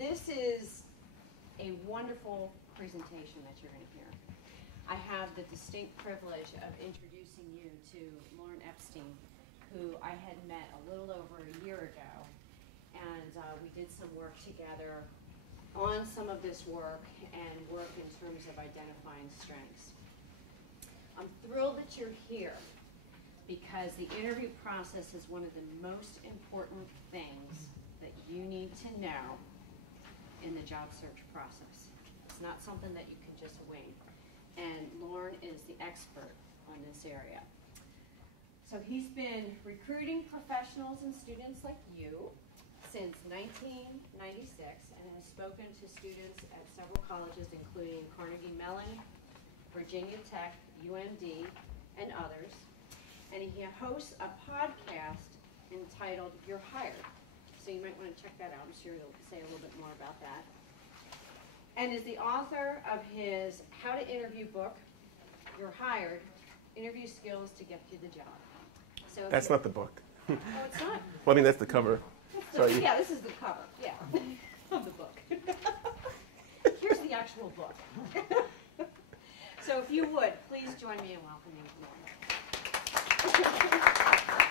this is a wonderful presentation that you're going to hear. I have the distinct privilege of introducing you to Lorne Epstein, who I had met a little over a year ago, and we did some work together on some of this work and work in terms of identifying strengths. I'm thrilled that you're here because the interview process is one of the most important things that you need to know in the job search process. It's not something that you can just wing. And Lorne is the expert on this area. So he's been recruiting professionals and students like you since 1996 and has spoken to students at several colleges, including Carnegie Mellon, Virginia Tech, UMD, and others. And he hosts a podcast entitled You're Hired. So you might want to check that out. I'm sure he'll say a little bit more about that. And is the author of his How to Interview book, You're Hired, Interview Skills to Get You the Job. So that's not the book. Oh, it's not? Well, I mean, that's the cover. Sorry. Yeah, this is the cover, yeah, of the book. Here's the actual book. So if you would, please join me in welcoming Lorne.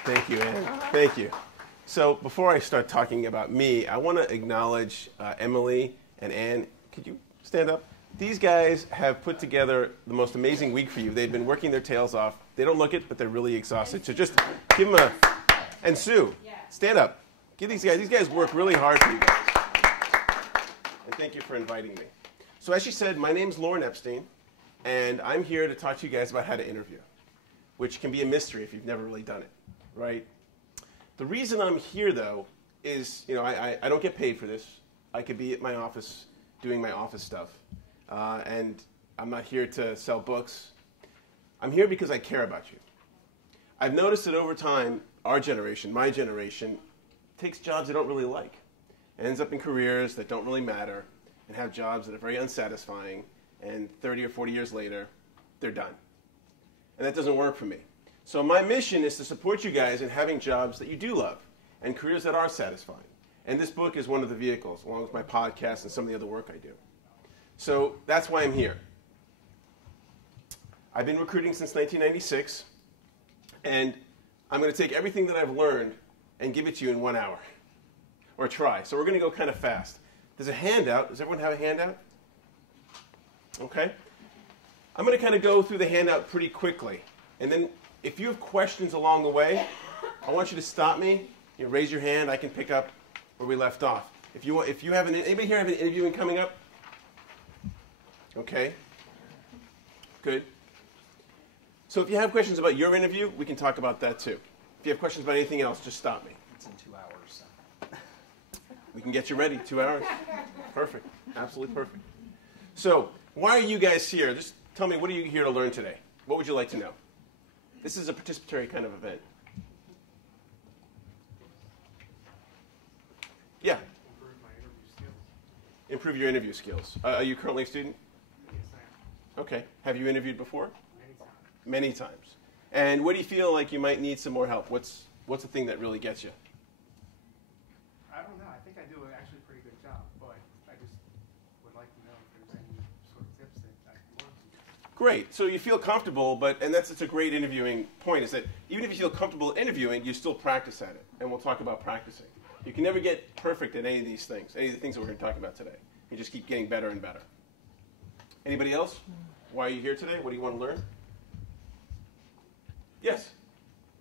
Thank you, Anne. Thank you. So before I start talking about me, I want to acknowledge Emily and Anne. Could you stand up? These guys have put together the most amazing week for you. They've been working their tails off. They don't look it, but they're really exhausted. So just give them a... And Sue, stand up. Give these guys work really hard for you guys. And thank you for inviting me. So as she said, my name's Lorne Epstein, and I'm here to talk to you guys about how to interview, which can be a mystery if you've never really done it, right? The reason I'm here, though, is, you know, I don't get paid for this. I could be at my office doing my office stuff, and I'm not here to sell books. I'm here because I care about you. I've noticed that over time, our generation, my generation, takes jobs they don't really like, and ends up in careers that don't really matter, and have jobs that are very unsatisfying, and 30 or 40 years later, they're done. And that doesn't work for me. So my mission is to support you guys in having jobs that you do love, and careers that are satisfying. And this book is one of the vehicles, along with my podcast and some of the other work I do. So that's why I'm here. I've been recruiting since 1996, and I'm going to take everything that I've learned and give it to you in 1 hour, or try. So we're going to go kind of fast. There's a handout. Does everyone have a handout? Okay. I'm going to kind of go through the handout pretty quickly. And then if you have questions along the way, I want you to stop me. You know, raise your hand. I can pick up where we left off. If you have anybody here have an interviewing coming up? Okay. Good. So if you have questions about your interview, we can talk about that too. If you have questions about anything else, just stop me. It's in 2 hours. We can get you ready. 2 hours. Perfect. Absolutely perfect. So why are you guys here? Just tell me, what are you here to learn today? What would you like to know? This is a participatory kind of event. Yeah. Improve my interview skills. Improve your interview skills. Are you currently a student? Yes, I am. Okay. Have you interviewed before? Many times. Many times. And what do you feel like you might need some more help? What's the thing that really gets you? I don't know. I think I do actually a pretty good job, but I just would like to know if there's any sort of tips that I can learn. Great. So you feel comfortable, and it's a great interviewing point, is that even if you feel comfortable interviewing, you still practice at it. And we'll talk about practicing. You can never get perfect at any of these things, any of the things that we're going to talk about today. You just keep getting better and better. Anybody else? Why are you here today? What do you want to learn? Yes?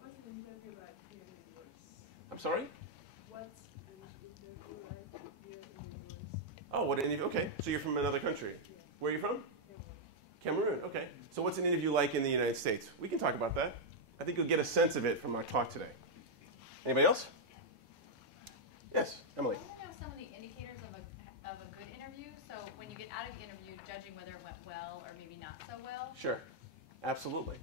What's an interview like here in the US? I'm sorry? What's an interview like here in the US? Oh, what an interview. Okay. So you're from another country. Yeah. Where are you from? Cameroon. Okay. So what's an interview like in the United States? We can talk about that. I think you'll get a sense of it from our talk today. Anybody else? Yes, Emily. I want to know some of the indicators of a good interview. So when you get out of the interview, judging whether it went well or maybe not so well. Sure. Absolutely.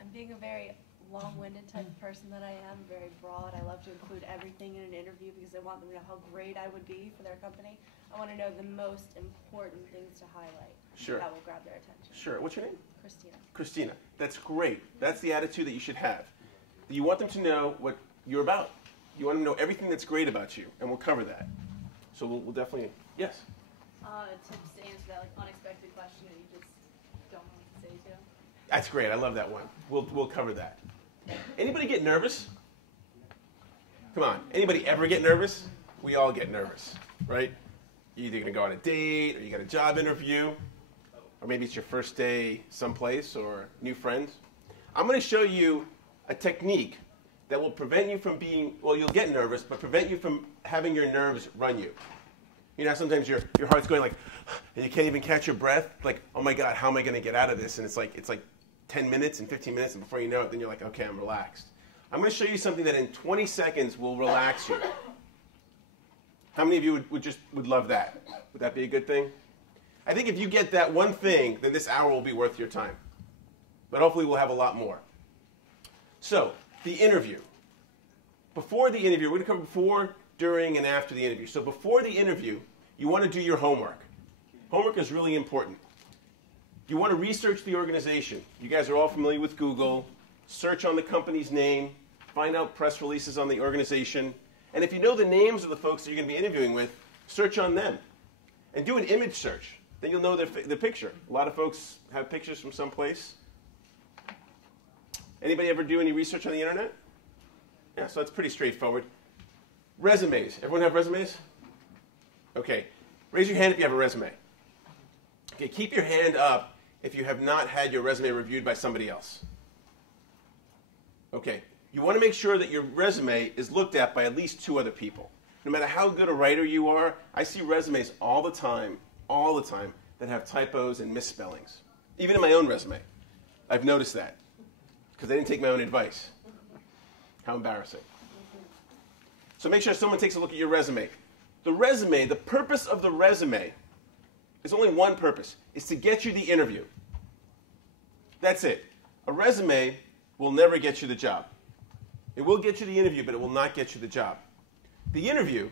I'm being a very long-winded type of person that I am, very broad. I love to include everything in an interview because I want them to know how great I would be for their company. I want to know the most important things to highlight. Sure. That will grab their attention. Sure. What's your name? Christina. Christina. That's great. That's the attitude that you should have. You want them to know what you're about. You want them to know everything that's great about you, and we'll cover that. So we'll definitely, yes? Tips to answer that like unexpected question that you just don't know what to say to. That's great. I love that one. We'll cover that. Anybody get nervous? Come on. Anybody ever get nervous? We all get nervous, right? You're either going to go on a date, or you got a job interview, or maybe it's your first day someplace, or new friends. I'm going to show you a technique that will prevent you from being, well, you'll get nervous, but prevent you from having your nerves run you. You know, sometimes your heart's going like, and you can't even catch your breath. Like, oh my God, how am I going to get out of this? And it's like 10 minutes and 15 minutes, and before you know it, then you're like, okay, I'm relaxed. I'm going to show you something that in 20 seconds will relax you. How many of you would love that? Would that be a good thing? I think if you get that one thing, then this hour will be worth your time. But hopefully we'll have a lot more. So, the interview. Before the interview, we're going to cover before, during, and after the interview. So before the interview, you want to do your homework. Homework is really important. You want to research the organization. You guys are all familiar with Google. Search on the company's name. Find out press releases on the organization. And if you know the names of the folks that you're going to be interviewing with, search on them. And do an image search. Then you'll know the picture. A lot of folks have pictures from someplace. Anybody ever do any research on the internet? Yeah, so that's pretty straightforward. Resumes. Everyone have resumes? Okay. Raise your hand if you have a resume. Okay, keep your hand up if you have not had your resume reviewed by somebody else. Okay. You want to make sure that your resume is looked at by at least 2 other people. No matter how good a writer you are, I see resumes all the time, that have typos and misspellings. Even in my own resume. I've noticed that. Because I didn't take my own advice. How embarrassing. So make sure someone takes a look at your resume. The resume, the purpose of the resume, is only one purpose. It's to get you the interview. That's it. A resume will never get you the job. It will get you the interview, but it will not get you the job. The interview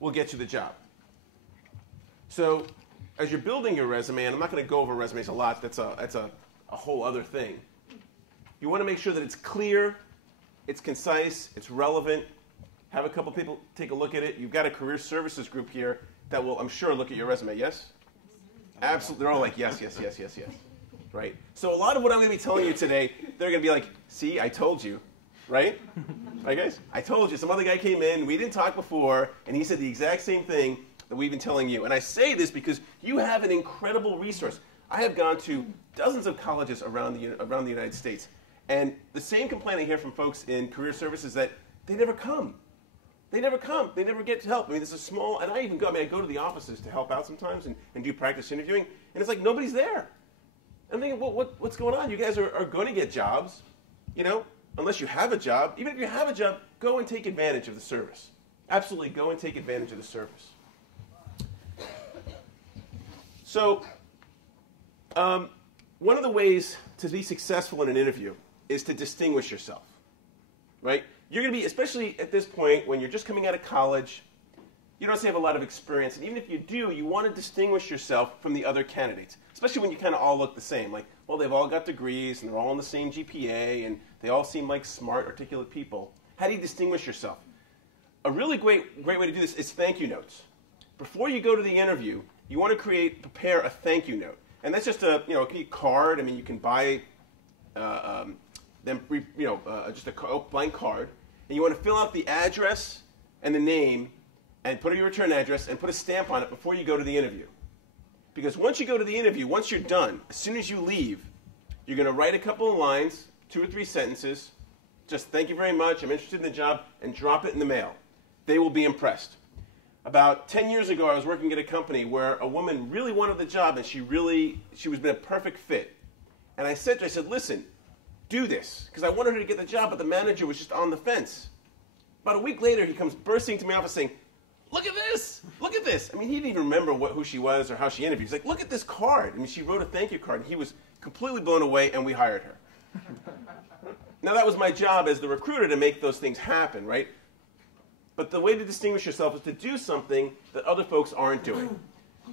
will get you the job. So as you're building your resume, and I'm not going to go over resumes a lot, that's a whole other thing. You want to make sure that it's clear, it's concise, it's relevant. Have a couple people take a look at it. You've got a career services group here that will, I'm sure, look at your resume, yes? Absolutely. They're all like, yes, yes, yes, yes, yes. Right? So a lot of what I'm going to be telling you today, they're going to be like, see, I told you. Right? Right, guys? I told you. Some other guy came in, we didn't talk before, and he said the exact same thing that we've been telling you. And I say this because you have an incredible resource. I have gone to dozens of colleges around the United States, and the same complaint I hear from folks in career services is that they never come. They never come. They never get help. I mean, there's a small, and I go to the offices to help out sometimes and do practice interviewing, and it's like nobody's there. I'm thinking, what's going on? You guys are going to get jobs, you know? Unless you have a job, even if you have a job, go and take advantage of the service. Absolutely, go and take advantage of the service. So, one of the ways to be successful in an interview is to distinguish yourself, right? You're going to be, especially at this point when you're just coming out of college, you don't have a lot of experience, and even if you do, you want to distinguish yourself from the other candidates, especially when you kind of all look the same. Like, well, they've all got degrees, and they're all in the same GPA, and they all seem like smart, articulate people. How do you distinguish yourself? A really great way to do this is thank you notes. Before you go to the interview, you want to prepare a thank you note. And that's just a card. I mean, you can buy just a blank card. And you want to fill out the address and the name and put your return address and put a stamp on it before you go to the interview. Because once you go to the interview, once you're done, as soon as you leave, you're going to write a couple of lines, 2 or 3 sentences, just thank you very much, I'm interested in the job, and drop it in the mail. They will be impressed. About 10 years ago, I was working at a company where a woman really wanted the job, and she was been a perfect fit. And I said to her, listen, do this, because I wanted her to get the job, but the manager was just on the fence. About a week later, he comes bursting to my office saying, look at this, look at this. I mean, he didn't even remember who she was or how she interviewed. He's like, look at this card. I mean, she wrote a thank you card, and he was completely blown away, and we hired her. Now, that was my job as the recruiter to make those things happen, right? But the way to distinguish yourself is to do something that other folks aren't doing.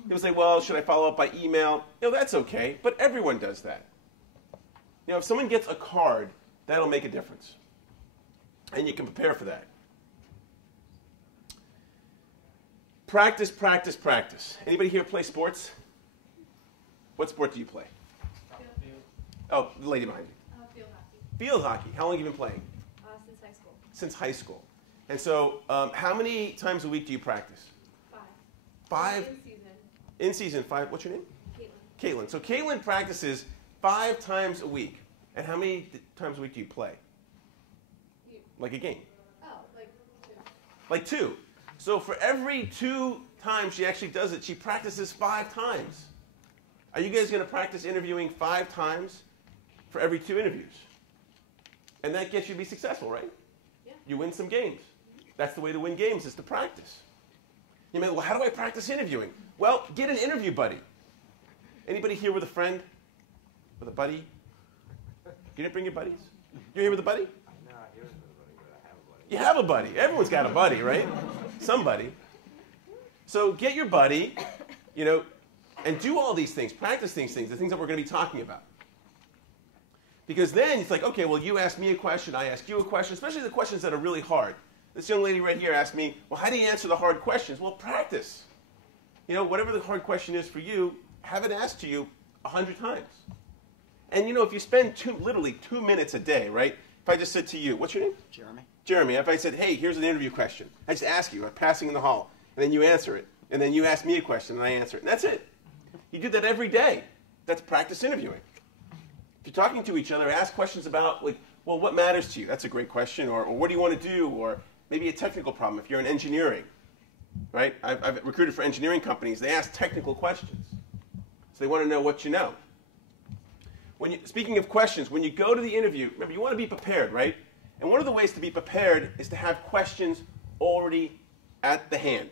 People say, well, should I follow up by email? That's okay, but everyone does that. If someone gets a card, that'll make a difference. And you can prepare for that. Practice, practice, practice. Anybody here play sports? What sport do you play? Oh, the lady behind you. Field hockey. Field hockey. How long have you been playing? Since high school. Since high school. And so how many times a week do you practice? 5. 5? In season. In season, 5. What's your name? Caitlin. Caitlin. So Caitlin practices 5 times a week. And how many times a week do you play? Like a game? Oh, like 2. Like 2. So for every 2 times she actually does it, she practices 5 times. Are you guys going to practice interviewing 5 times for every 2 interviews? And that gets you to be successful, right? Yeah. You win some games. That's the way to win games, is to practice. You may, well, how do I practice interviewing? Well, get an interview buddy. Anybody here with a friend? With a buddy? You didn't bring your buddies? You're here with a buddy? No, he was with a buddy, but I have a buddy. You have a buddy. Everyone's got a buddy, right? Somebody. So get your buddy, and do all these things. Practice these things, the things that we're going to be talking about. Because then it's like, okay, well, you ask me a question, I ask you a question, especially the questions that are really hard. This young lady right here asked me, well, how do you answer the hard questions? Well, practice. Whatever the hard question is for you, have it asked to you 100 times. And, if you spend literally 2 minutes a day, right? If I just said to you, what's your name? Jeremy? Jeremy, if I said, hey, here's an interview question. I just ask you, I'm passing in the hall, and then you answer it. And then you ask me a question, and I answer it. And that's it. You do that every day. That's practice interviewing. If you're talking to each other, ask questions about, well, what matters to you? That's a great question. Or what do you want to do? Or maybe a technical problem if you're in engineering, right? I've recruited for engineering companies. They ask technical questions. So they want to know what you know. Speaking of questions, when you go to the interview, remember, you want to be prepared, right? And one of the ways to be prepared is to have questions already at the hand.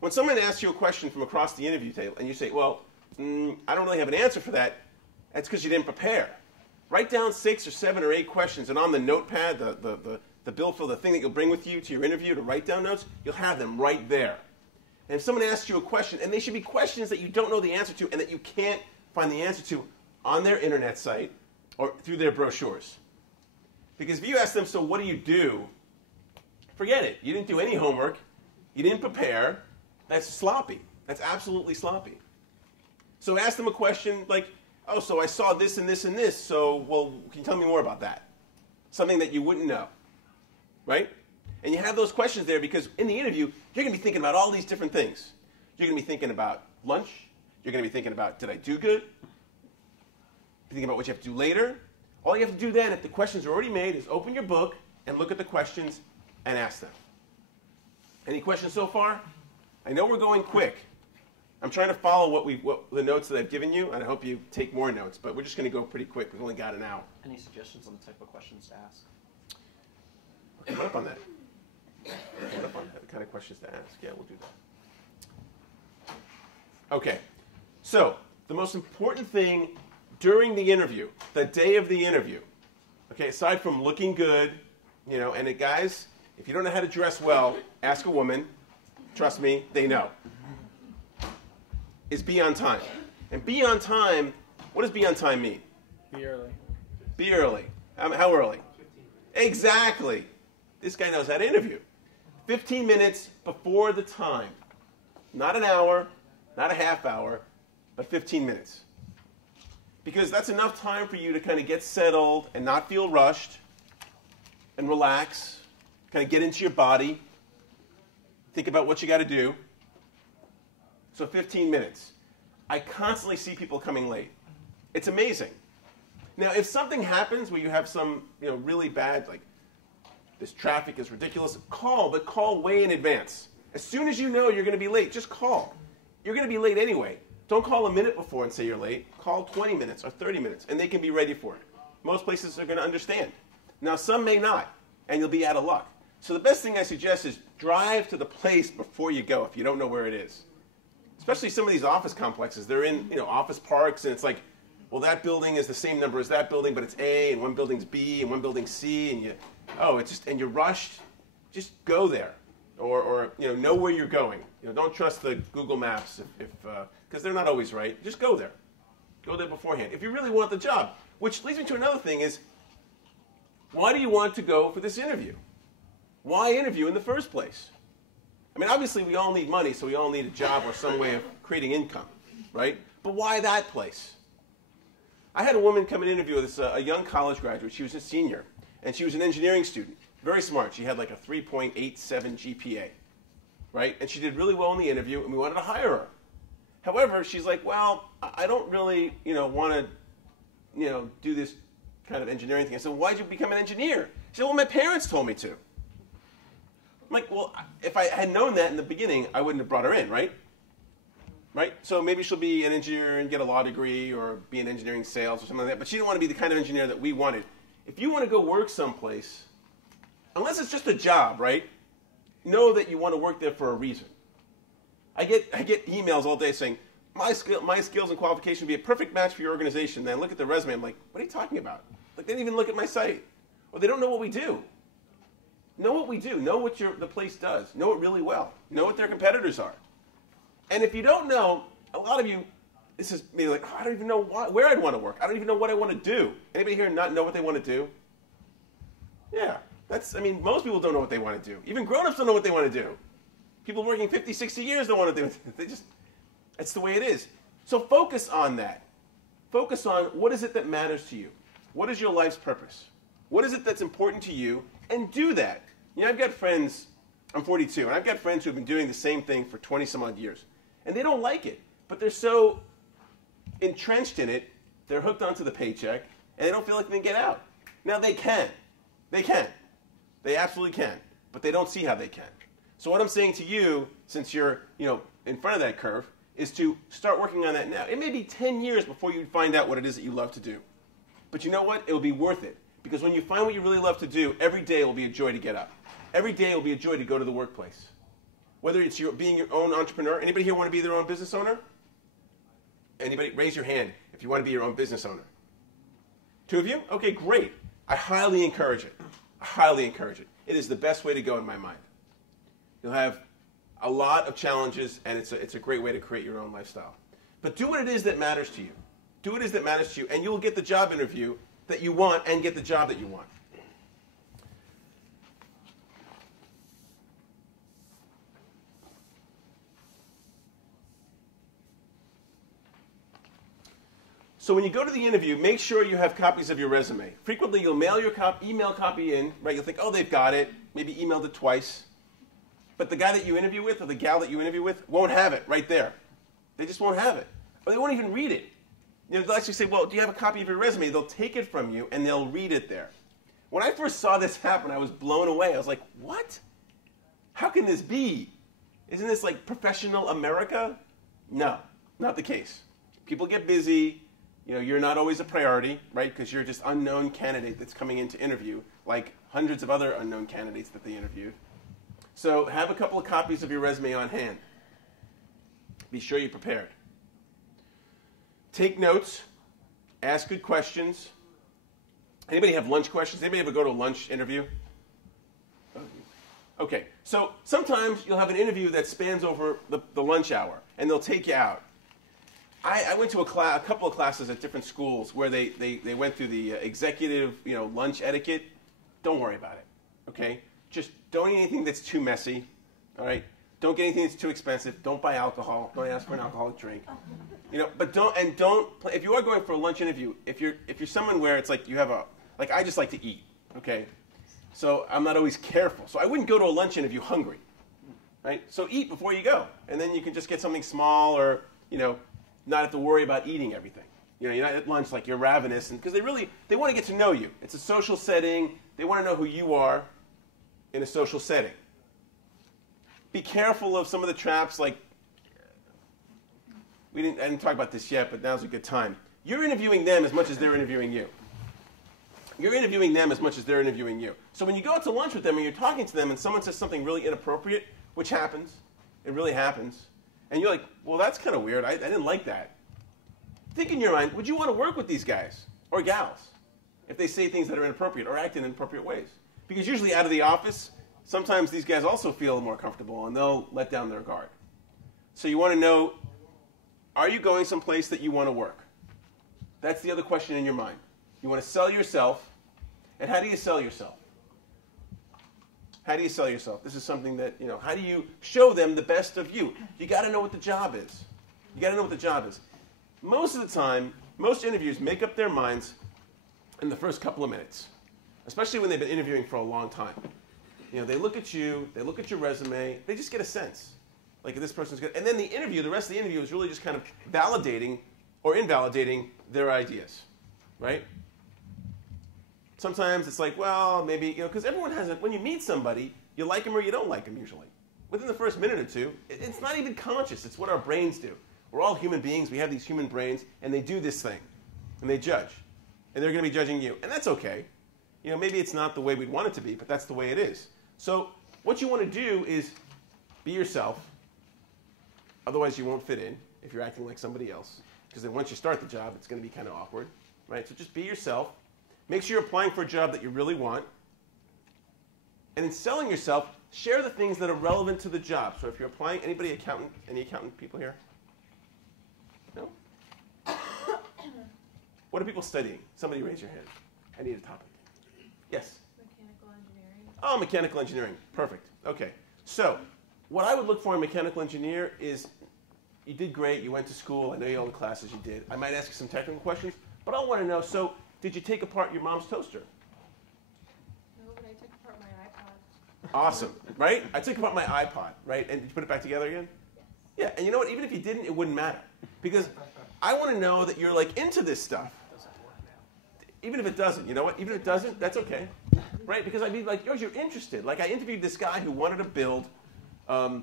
When someone asks you a question from across the interview table and you say, well, I don't really have an answer for that, that's because you didn't prepare. Write down 6 or 7 or 8 questions, and on the notepad, the billfold, the thing that you'll bring with you to your interview to write down notes, you'll have them right there. And if someone asks you a question, and they should be questions that you don't know the answer to and that you can't find the answer to on their internet site or through their brochures. Because if you ask them, so what do you do? Forget it. You didn't do any homework. You didn't prepare. That's sloppy. That's absolutely sloppy. So ask them a question like, oh, so I saw this and this and this. So, well, can you tell me more about that? Something that you wouldn't know, right? And you have those questions there because in the interview, you're going to be thinking about all these different things. You're going to be thinking about lunch. You're going to be thinking about, did I do good? Thinking about what you have to do later. All you have to do then, if the questions are already made, is open your book and look at the questions and ask them. Any questions so far? I know we're going quick. I'm trying to follow what the notes that I've given you, and I hope you take more notes, but we're just going to go pretty quick. We've only got an hour. Any suggestions on the type of questions to ask? Okay, what up on that? What up on that? What kind of questions to ask? Yeah, we'll do that. Okay, so the most important thing during the interview, the day of the interview, okay, aside from looking good, and guys, if you don't know how to dress well, ask a woman. Trust me, they know. Is be on time. And be on time, what does be on time mean? Be early. Be early. How early? 15 minutes. Exactly. This guy knows how to interview. 15 minutes before the time. Not an hour, not a half hour, but 15 minutes. Because that's enough time for you to kind of get settled and not feel rushed and relax, kind of get into your body, think about what you got to do. So 15 minutes. I constantly see people coming late. It's amazing. Now, if something happens where you have some, really bad, like this traffic is ridiculous, but call way in advance. As soon as you know you're going to be late, just call. You're going to be late anyway. Don't call a minute before and say you're late. Call 20 minutes or 30 minutes, and they can be ready for it. Most places are going to understand. Now, some may not, and you'll be out of luck. So the best thing I suggest is drive to the place before you go if you don't know where it is. Especially some of these office complexes. They're in office parks, and it's like, well, that building is the same number as that building, but it's A, and one building's B, and one building's C, and you're rushed. Just go there, or know where you're going. Don't trust the Google Maps because they're not always right. Just go there. Go there beforehand. If you really want the job, which leads me to another thing is, why do you want to go for this interview? Why interview in the first place? I mean, obviously we all need money, so we all need a job or some way of creating income, right? But why that place? I had a woman come and interview with us, a young college graduate. She was a senior, and she was an engineering student. Very smart. She had like a 3.87 GPA, right? And she did really well in the interview, and we wanted to hire her. However, she's like, well, I don't really, want to, do this kind of engineering thing. I said, why'd you become an engineer? She said, well, my parents told me to. I'm like, well, if I had known that in the beginning, I wouldn't have brought her in, right? Right? So maybe she'll be an engineer and get a law degree or be in engineering sales or something like that. But she didn't want to be the kind of engineer that we wanted. If you want to go work someplace, unless it's just a job, right? Know that you want to work there for a reason. I get emails all day saying, my skills and qualifications would be a perfect match for your organization. Then I look at the resume, I'm like, what are you talking about? Like, they didn't even look at my site. Or they don't know what we do. Know what we do. Know what the place does. Know it really well. Know what their competitors are. And if you don't know, a lot of you, this is maybe like, oh, I don't even know where I'd want to work. I don't even know what I want to do. Anybody here not know what they want to do? Yeah. Most people don't know what they want to do. Even grown-ups don't know what they want to do. People working 50, 60 years don't want to do it. That's the way it is. So focus on that. Focus on what is it that matters to you. What is your life's purpose? What is it that's important to you? And do that. I've got friends, I'm 42, and I've got friends who have been doing the same thing for 20 some odd years. And they don't like it. But they're so entrenched in it, they're hooked onto the paycheck, and they don't feel like they can get out. Now they can. They can. They absolutely can. But they don't see how they can. So what I'm saying to you, since you're in front of that curve, is to start working on that now. It may be 10 years before you find out what it is that you love to do. But you know what? It will be worth it. Because when you find what you really love to do, every day will be a joy to get up. Every day will be a joy to go to the workplace. Whether it's being your own entrepreneur. Anybody here want to be their own business owner? Anybody? Raise your hand if you want to be your own business owner. 2 of you? Okay, great. I highly encourage it. I highly encourage it. It is the best way to go in my mind. You'll have a lot of challenges, and it's a great way to create your own lifestyle. But do what it is that matters to you. Do what it is that matters to you, and you'll get the job interview that you want and get the job that you want. So when you go to the interview, make sure you have copies of your resume. Frequently, you'll mail your email copy in, right? You'll think, oh, they've got it. Maybe emailed it twice. But the guy that you interview with or the gal that you interview with won't have it right there. They just won't have it. Or they won't even read it. They'll actually say, well, do you have a copy of your resume? They'll take it from you, and they'll read it there. When I first saw this happen, I was blown away. I was like, what? How can this be? Isn't this like professional America? No, not the case. People get busy. You're not always a priority, right? Because you're just unknown candidate that's coming in to interview, like hundreds of other unknown candidates that they interviewed. So have a couple of copies of your resume on hand. Be sure you're prepared. Take notes. Ask good questions. Anybody have lunch questions? Anybody ever go to a lunch interview? Okay, so sometimes you'll have an interview that spans over the lunch hour, and they'll take you out. I went to a couple of classes at different schools where they went through the executive lunch etiquette. Don't worry about it, okay? Just don't eat anything that's too messy, all right? Don't get anything that's too expensive. Don't buy alcohol. Don't ask for an alcoholic drink. But don't if you are going for a lunch interview, if you're someone where it's like you have I just like to eat, okay? So I'm not always careful. So I wouldn't go to a lunch interview hungry, right? So eat before you go, and then you can just get something small or not have to worry about eating everything. You're not at lunch like you're ravenous, because they want to get to know you. It's a social setting. They want to know who you are in a social setting. Be careful of some of the traps, like I didn't talk about this yet, but now's a good time. You're interviewing them as much as they're interviewing you. You're interviewing them as much as they're interviewing you. So when you go out to lunch with them and you're talking to them and someone says something really inappropriate, which happens, it really happens, and you're like, well, that's kind of weird. I didn't like that. Think in your mind, would you want to work with these guys or gals if they say things that are inappropriate or act in inappropriate ways? Because usually out of the office, sometimes these guys also feel more comfortable and they'll let down their guard. So you want to know, are you going someplace that you want to work? That's the other question in your mind. You want to sell yourself, and how do you sell yourself? How do you sell yourself? This is something that, how do you show them the best of you? You got to know what the job is. You got to know what the job is. Most of the time, most interviews make up their minds in the first couple of minutes, especially when they've been interviewing for a long time. They look at you, they look at your resume, they just get a sense. Like, this person's good. And then the rest of the interview is really just kind of validating or invalidating their ideas, right? Sometimes it's like, well, maybe, because everyone has when you meet somebody, you like them or you don't like them usually. Within the first minute or two, it's not even conscious. It's what our brains do. We're all human beings. We have these human brains, and they do this thing, and they judge. And they're going to be judging you, and that's okay. Maybe it's not the way we'd want it to be, but that's the way it is. So what you want to do is be yourself. Otherwise, you won't fit in if you're acting like somebody else. Because then once you start the job, it's going to be kind of awkward, right? So just be yourself. Make sure you're applying for a job that you really want. And in selling yourself, share the things that are relevant to the job. So if you're applying, any accountant people here? No? What are people studying? Somebody raise your hand. I need a topic. Yes? Mechanical engineering. Oh, mechanical engineering. Perfect. Okay. So what I would look for in mechanical engineer is you did great. You went to school. I know all the classes you did. I might ask you some technical questions, but I want to know, so did you take apart your mom's toaster? No, but I took apart my iPod. Awesome, right? I took apart my iPod, right? And did you put it back together again? Yes. Yeah, and you know what? Even if you didn't, it wouldn't matter. Because I want to know that you're like into this stuff. Even if it doesn't, you know what? Even if it doesn't, that's okay. Right? Because I'd be like, you're interested. Like, I interviewed this guy who wanted to build, pedals,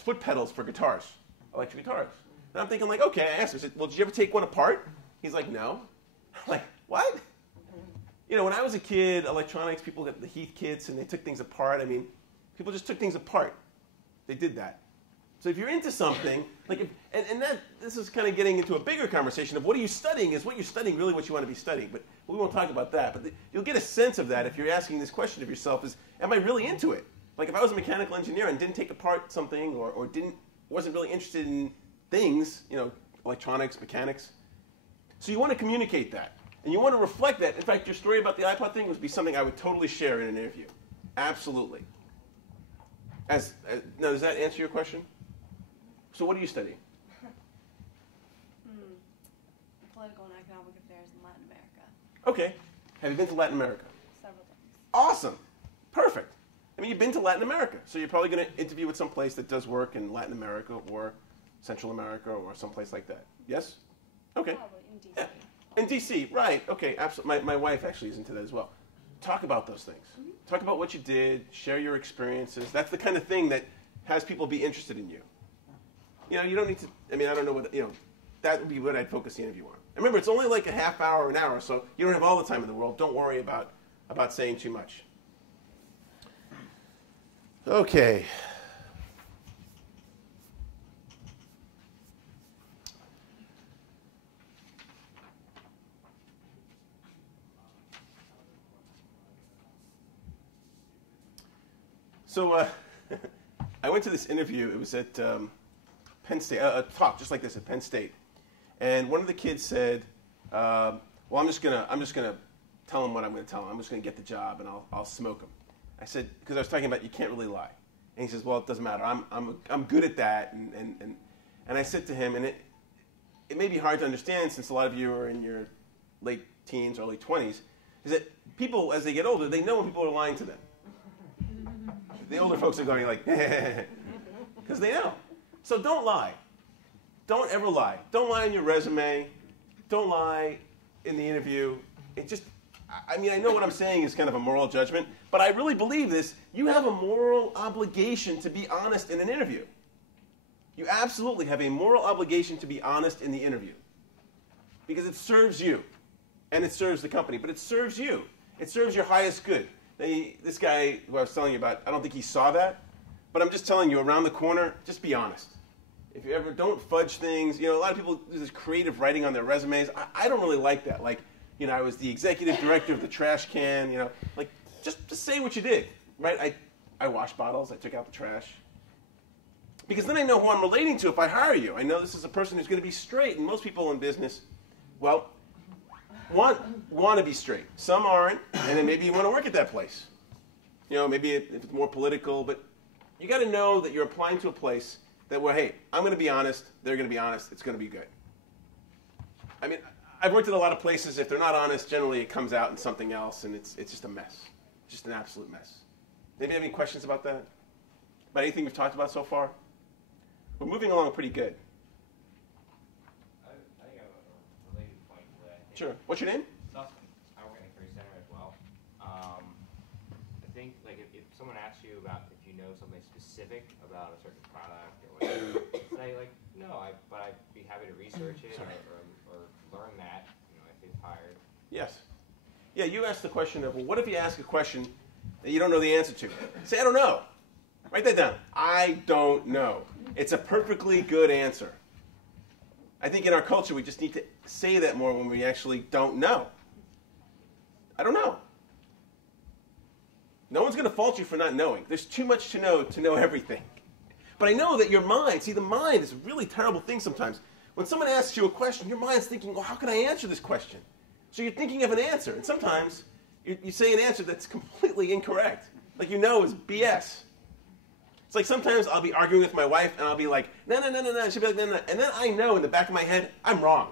foot pedals for guitars, electric guitars. And I'm thinking, like, okay, I asked him, I said, well, did you ever take one apart? He's like, no. I'm like, what? When I was a kid, electronics, people got the Heath kits, and they took things apart. I mean, people just took things apart. They did that. So if you're into something, like, this is kind of getting into a bigger conversation of what are you studying? Is what you're studying really what you want to be studying? But we won't talk about that. But you'll get a sense of that if you're asking this question of yourself: is, am I really into it? Like, if I was a mechanical engineer and didn't take apart something, or wasn't really interested in things, electronics, mechanics. So you want to communicate that, and you want to reflect that. In fact, your story about the iPod thing would be something I would totally share in an interview. Absolutely. Now, does that answer your question? So what are you studying? Political and economic affairs in Latin America. Okay. Have you been to Latin America? Several times. Awesome. Perfect. I mean, you've been to Latin America, so you're probably going to interview with some place that does work in Latin America or Central America or someplace like that. Yes? Okay. Probably in D.C. Yeah. In D.C., right. Okay, absolutely. My wife actually is into that as well. Talk about those things. Mm-hmm. Talk about what you did. Share your experiences. That's the kind of thing that has people be interested in you. You don't need to, I don't know what, that would be what I'd focus the interview on. And remember, it's only like a half hour or an hour, so you don't have all the time in the world. Don't worry about saying too much. Okay. So I went to this interview. It was at Penn State, a talk just like this at Penn State, and one of the kids said, "Well, I'm just gonna tell him what I'm gonna tell him. I'm just gonna get the job and I'll smoke him." I said, because I was talking about you can't really lie, and he says, "Well, it doesn't matter. I'm good at that." And I said to him, and it may be hard to understand since a lot of you are in your late teens, early 20s, is that people as they get older, they know when people are lying to them. The older folks are going like, because they know. So don't lie. Don't ever lie. Don't lie on your resume. Don't lie in the interview. I know what I'm saying is kind of a moral judgment, but I really believe this. You have a moral obligation to be honest in an interview. You absolutely have a moral obligation to be honest in the interview. Because it serves you. And it serves the company. But it serves you. It serves your highest good. This guy who I was telling you about, I don't think he saw that. But I'm just telling you, around the corner, just be honest. If you ever don't fudge things, a lot of people do this creative writing on their resumes. I don't really like that. Like, I was the executive director of the trash can, like, just say what you did, right? I washed bottles, I took out the trash. Because then I know who I'm relating to if I hire you. I know this is a person who's going to be straight, and most people in business, well, want to be straight. Some aren't, and then maybe you want to work at that place. maybe if it's more political, but you got to know that you're applying to a place that where, hey, I'm going to be honest, they're going to be honest, it's going to be good. I mean, I've worked at a lot of places. If they're not honest, generally it comes out in something else, and it's just a mess, just an absolute mess. Maybe have any questions about that? About anything we've talked about so far? We're moving along pretty good. I think I have a related point to that. Sure. What's your name? Dustin. I work in a career center as well. I think like if someone asks you about if you know something specific about a certain product or whatever, say like no, but I'd be happy to research it or learn that. If it's hired. Yes. Yeah, you asked the question of, well, what if you ask a question that you don't know the answer to? Say, I don't know. Write that down. I don't know. It's a perfectly good answer. I think in our culture we just need to say that more when we actually don't know. I don't know. No one's going to fault you for not knowing. There's too much to know everything. But I know that your mind, see, the mind is a really terrible thing sometimes. When someone asks you a question, your mind's thinking, well, how can I answer this question? So you're thinking of an answer. And sometimes you say an answer that's completely incorrect. Like is BS. It's like sometimes I'll be arguing with my wife, and I'll be like, no. She'll be like, no. And then I know in the back of my head, I'm wrong.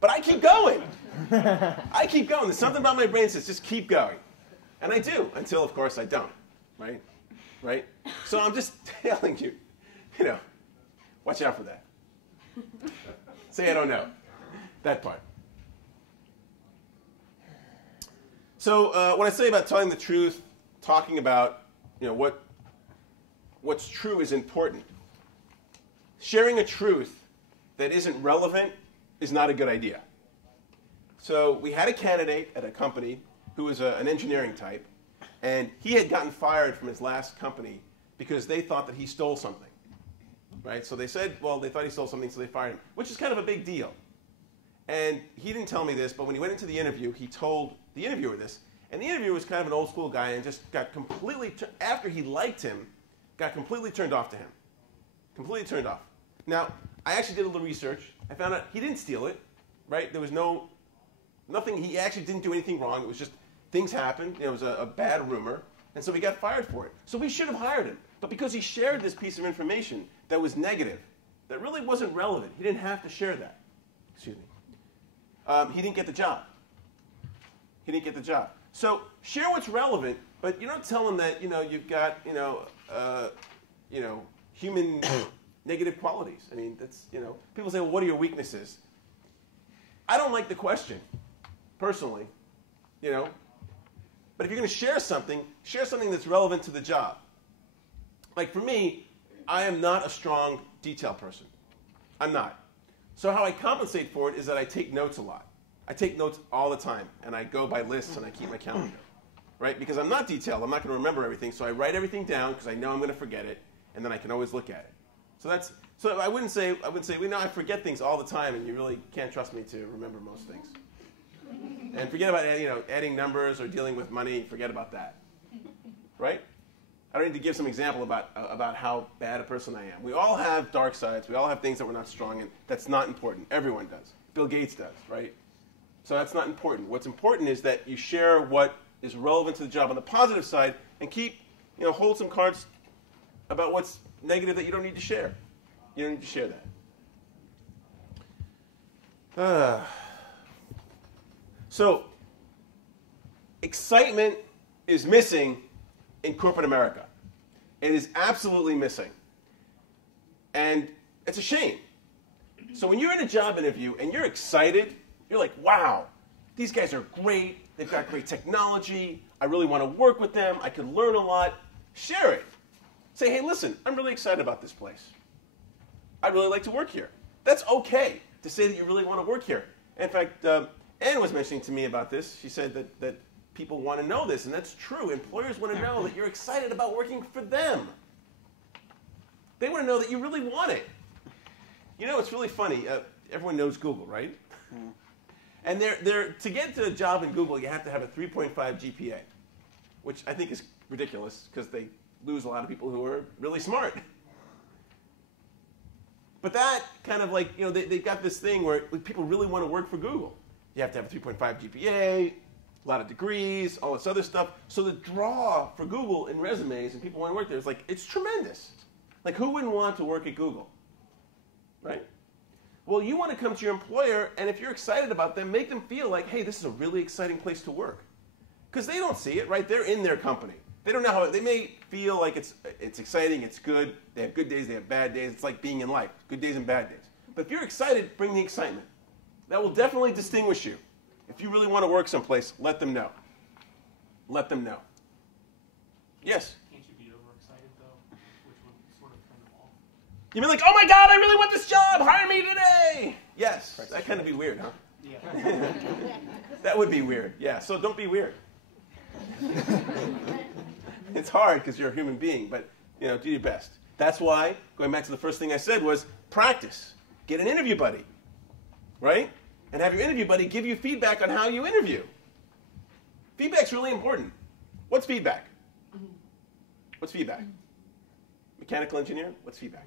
But I keep going. I keep going. There's something about my brain that says, just keep going. And I do, until, of course, I don't. Right? So I'm just telling you, watch out for that. Say I don't know. That part. So when I say about telling the truth, talking about what's true is important. Sharing a truth that isn't relevant is not a good idea. So we had a candidate at a company who was an engineering type, and he had gotten fired from his last company because they thought that he stole something. Right? So they said, well, they thought he stole something, so they fired him, which is kind of a big deal. And he didn't tell me this, but when he went into the interview, he told the interviewer this. And the interviewer was kind of an old school guy and just got completely, after he liked him, got completely turned off to him. Completely turned off. Now, I actually did a little research. I found out he didn't steal it, right? There was nothing, he actually didn't do anything wrong. It was just things happened. It was a bad rumor. And so he got fired for it. So we should have hired him. But because he shared this piece of information that was negative, that really wasn't relevant, he didn't have to share that. Excuse me. He didn't get the job. He didn't get the job. So share what's relevant, but you don't tell him that you've got human negative qualities. I mean, that's people say, well, what are your weaknesses? I don't like the question, personally, But if you're going to share something that's relevant to the job. Like for me, I am not a strong detail person. I'm not. So how I compensate for it is that I take notes a lot. I take notes all the time, and I go by lists, and I keep my calendar. Right? Because I'm not detailed. I'm not going to remember everything, so I write everything down because I know I'm going to forget it, and then I can always look at it. So I wouldn't say, I forget things all the time, and you really can't trust me to remember most things. And forget about adding numbers or dealing with money. Forget about that. Right? I don't need to give some example about how bad a person I am. We all have dark sides. We all have things that we're not strong in. That's not important. Everyone does. Bill Gates does, right? So that's not important. What's important is that you share what is relevant to the job on the positive side and hold some cards about what's negative that you don't need to share. You don't need to share that. So, excitement is missing in corporate America. It is absolutely missing. And it's a shame. So when you're in a job interview and you're excited, you're like, wow, these guys are great. They've got great technology. I really want to work with them. I could learn a lot. Share it. Say, hey, listen, I'm really excited about this place. I'd really like to work here. That's okay to say that you really want to work here. In fact, Ann was mentioning to me about this. She said that people want to know this, and that's true. Employers want to know that you're excited about working for them. They want to know that you really want it. It's really funny. Everyone knows Google, right? And to get to a job in Google, you have to have a 3.5 GPA, which I think is ridiculous because they lose a lot of people who are really smart. But that kind of they've got this thing where people really want to work for Google. You have to have a 3.5 GPA, a lot of degrees, all this other stuff. So the draw for Google in resumes and people want to work there is like, it's tremendous. Like, who wouldn't want to work at Google, right? Well, you want to come to your employer, and if you're excited about them, make them feel like, hey, this is a really exciting place to work. Because they don't see it, right? They're in their company. They don't know how, they may feel like it's exciting, it's good. They have good days, they have bad days. It's like being in life, good days and bad days. But if you're excited, bring the excitement. That will definitely distinguish you. If you really want to work someplace, let them know. Let them know. Yes? Can't you be overexcited though? Which would sort of turn them off? You mean like, oh my God, I really want this job, hire me today. Yes, that kind of be weird, huh? Yeah. That would be weird, yeah. So don't be weird. It's hard because you're a human being, but do your best. That's why, going back to the first thing I said, was practice. Get an interview buddy, right? And have your interview buddy give you feedback on how you interview. Feedback's really important. What's feedback? What's feedback? Mechanical engineer? What's feedback?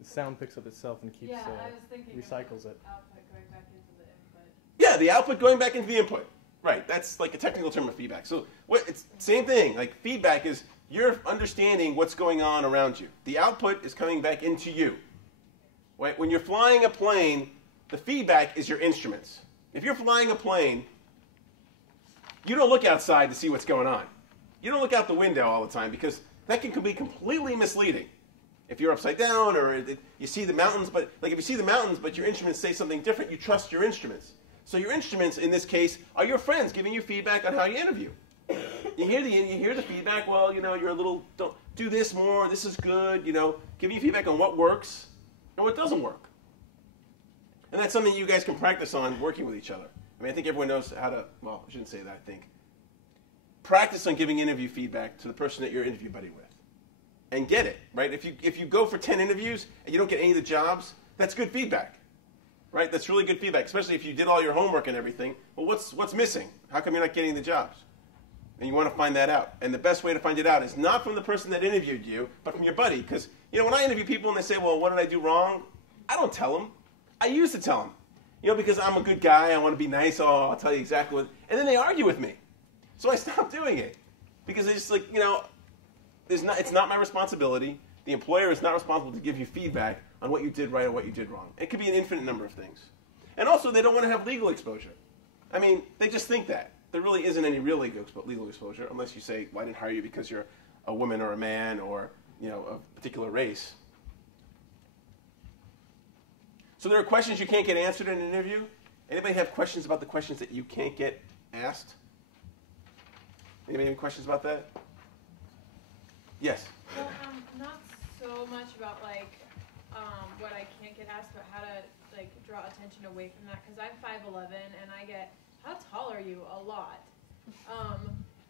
The sound picks up itself and keeps recycles it. Output going back into the input. Yeah, the output going back into the input. Right, that's like a technical term of feedback. So it's same thing. Like feedback is you're understanding what's going on around you. The output is coming back into you. Right? When you're flying a plane, the feedback is your instruments. If you're flying a plane, you don't look outside to see what's going on. You don't look out the window all the time because that can be completely misleading. If you're upside down or you see the mountains, but like if you see the mountains but your instruments say something different, you trust your instruments. So your instruments in this case are your friends giving you feedback on how you interview. You hear the feedback. Well, you're a little don't do this more. This is good. Giving you feedback on what works and what doesn't work. And that's something you guys can practice on working with each other. I mean, I think everyone knows how to. Well, I shouldn't say that. I think practice on giving interview feedback to the person that you're interview buddy with, and get it right. If you go for 10 interviews and you don't get any of the jobs, that's good feedback. Right? That's really good feedback, especially if you did all your homework and everything. Well, what's missing? How come you're not getting the jobs? And you want to find that out. And the best way to find it out is not from the person that interviewed you, but from your buddy. Because, when I interview people and they say, well, what did I do wrong? I don't tell them. I used to tell them. Because I'm a good guy. I want to be nice. Oh, I'll tell you exactly what. And then they argue with me. So I stopped doing it. Because it's just like, it's not my responsibility. The employer is not responsible to give you feedback on what you did right or what you did wrong. It could be an infinite number of things. And also, they don't want to have legal exposure. I mean, they just think that. There really isn't any real legal exposure unless you say, well, I didn't hire you because you're a woman or a man or, a particular race. So there are questions you can't get answered in an interview. Anybody have questions about the questions that you can't get asked? Anybody have questions about that? Yes? Well, not so much about what I can't get asked, but how to draw attention away from that. Because I'm 5'11" and I get, how tall are you? A lot.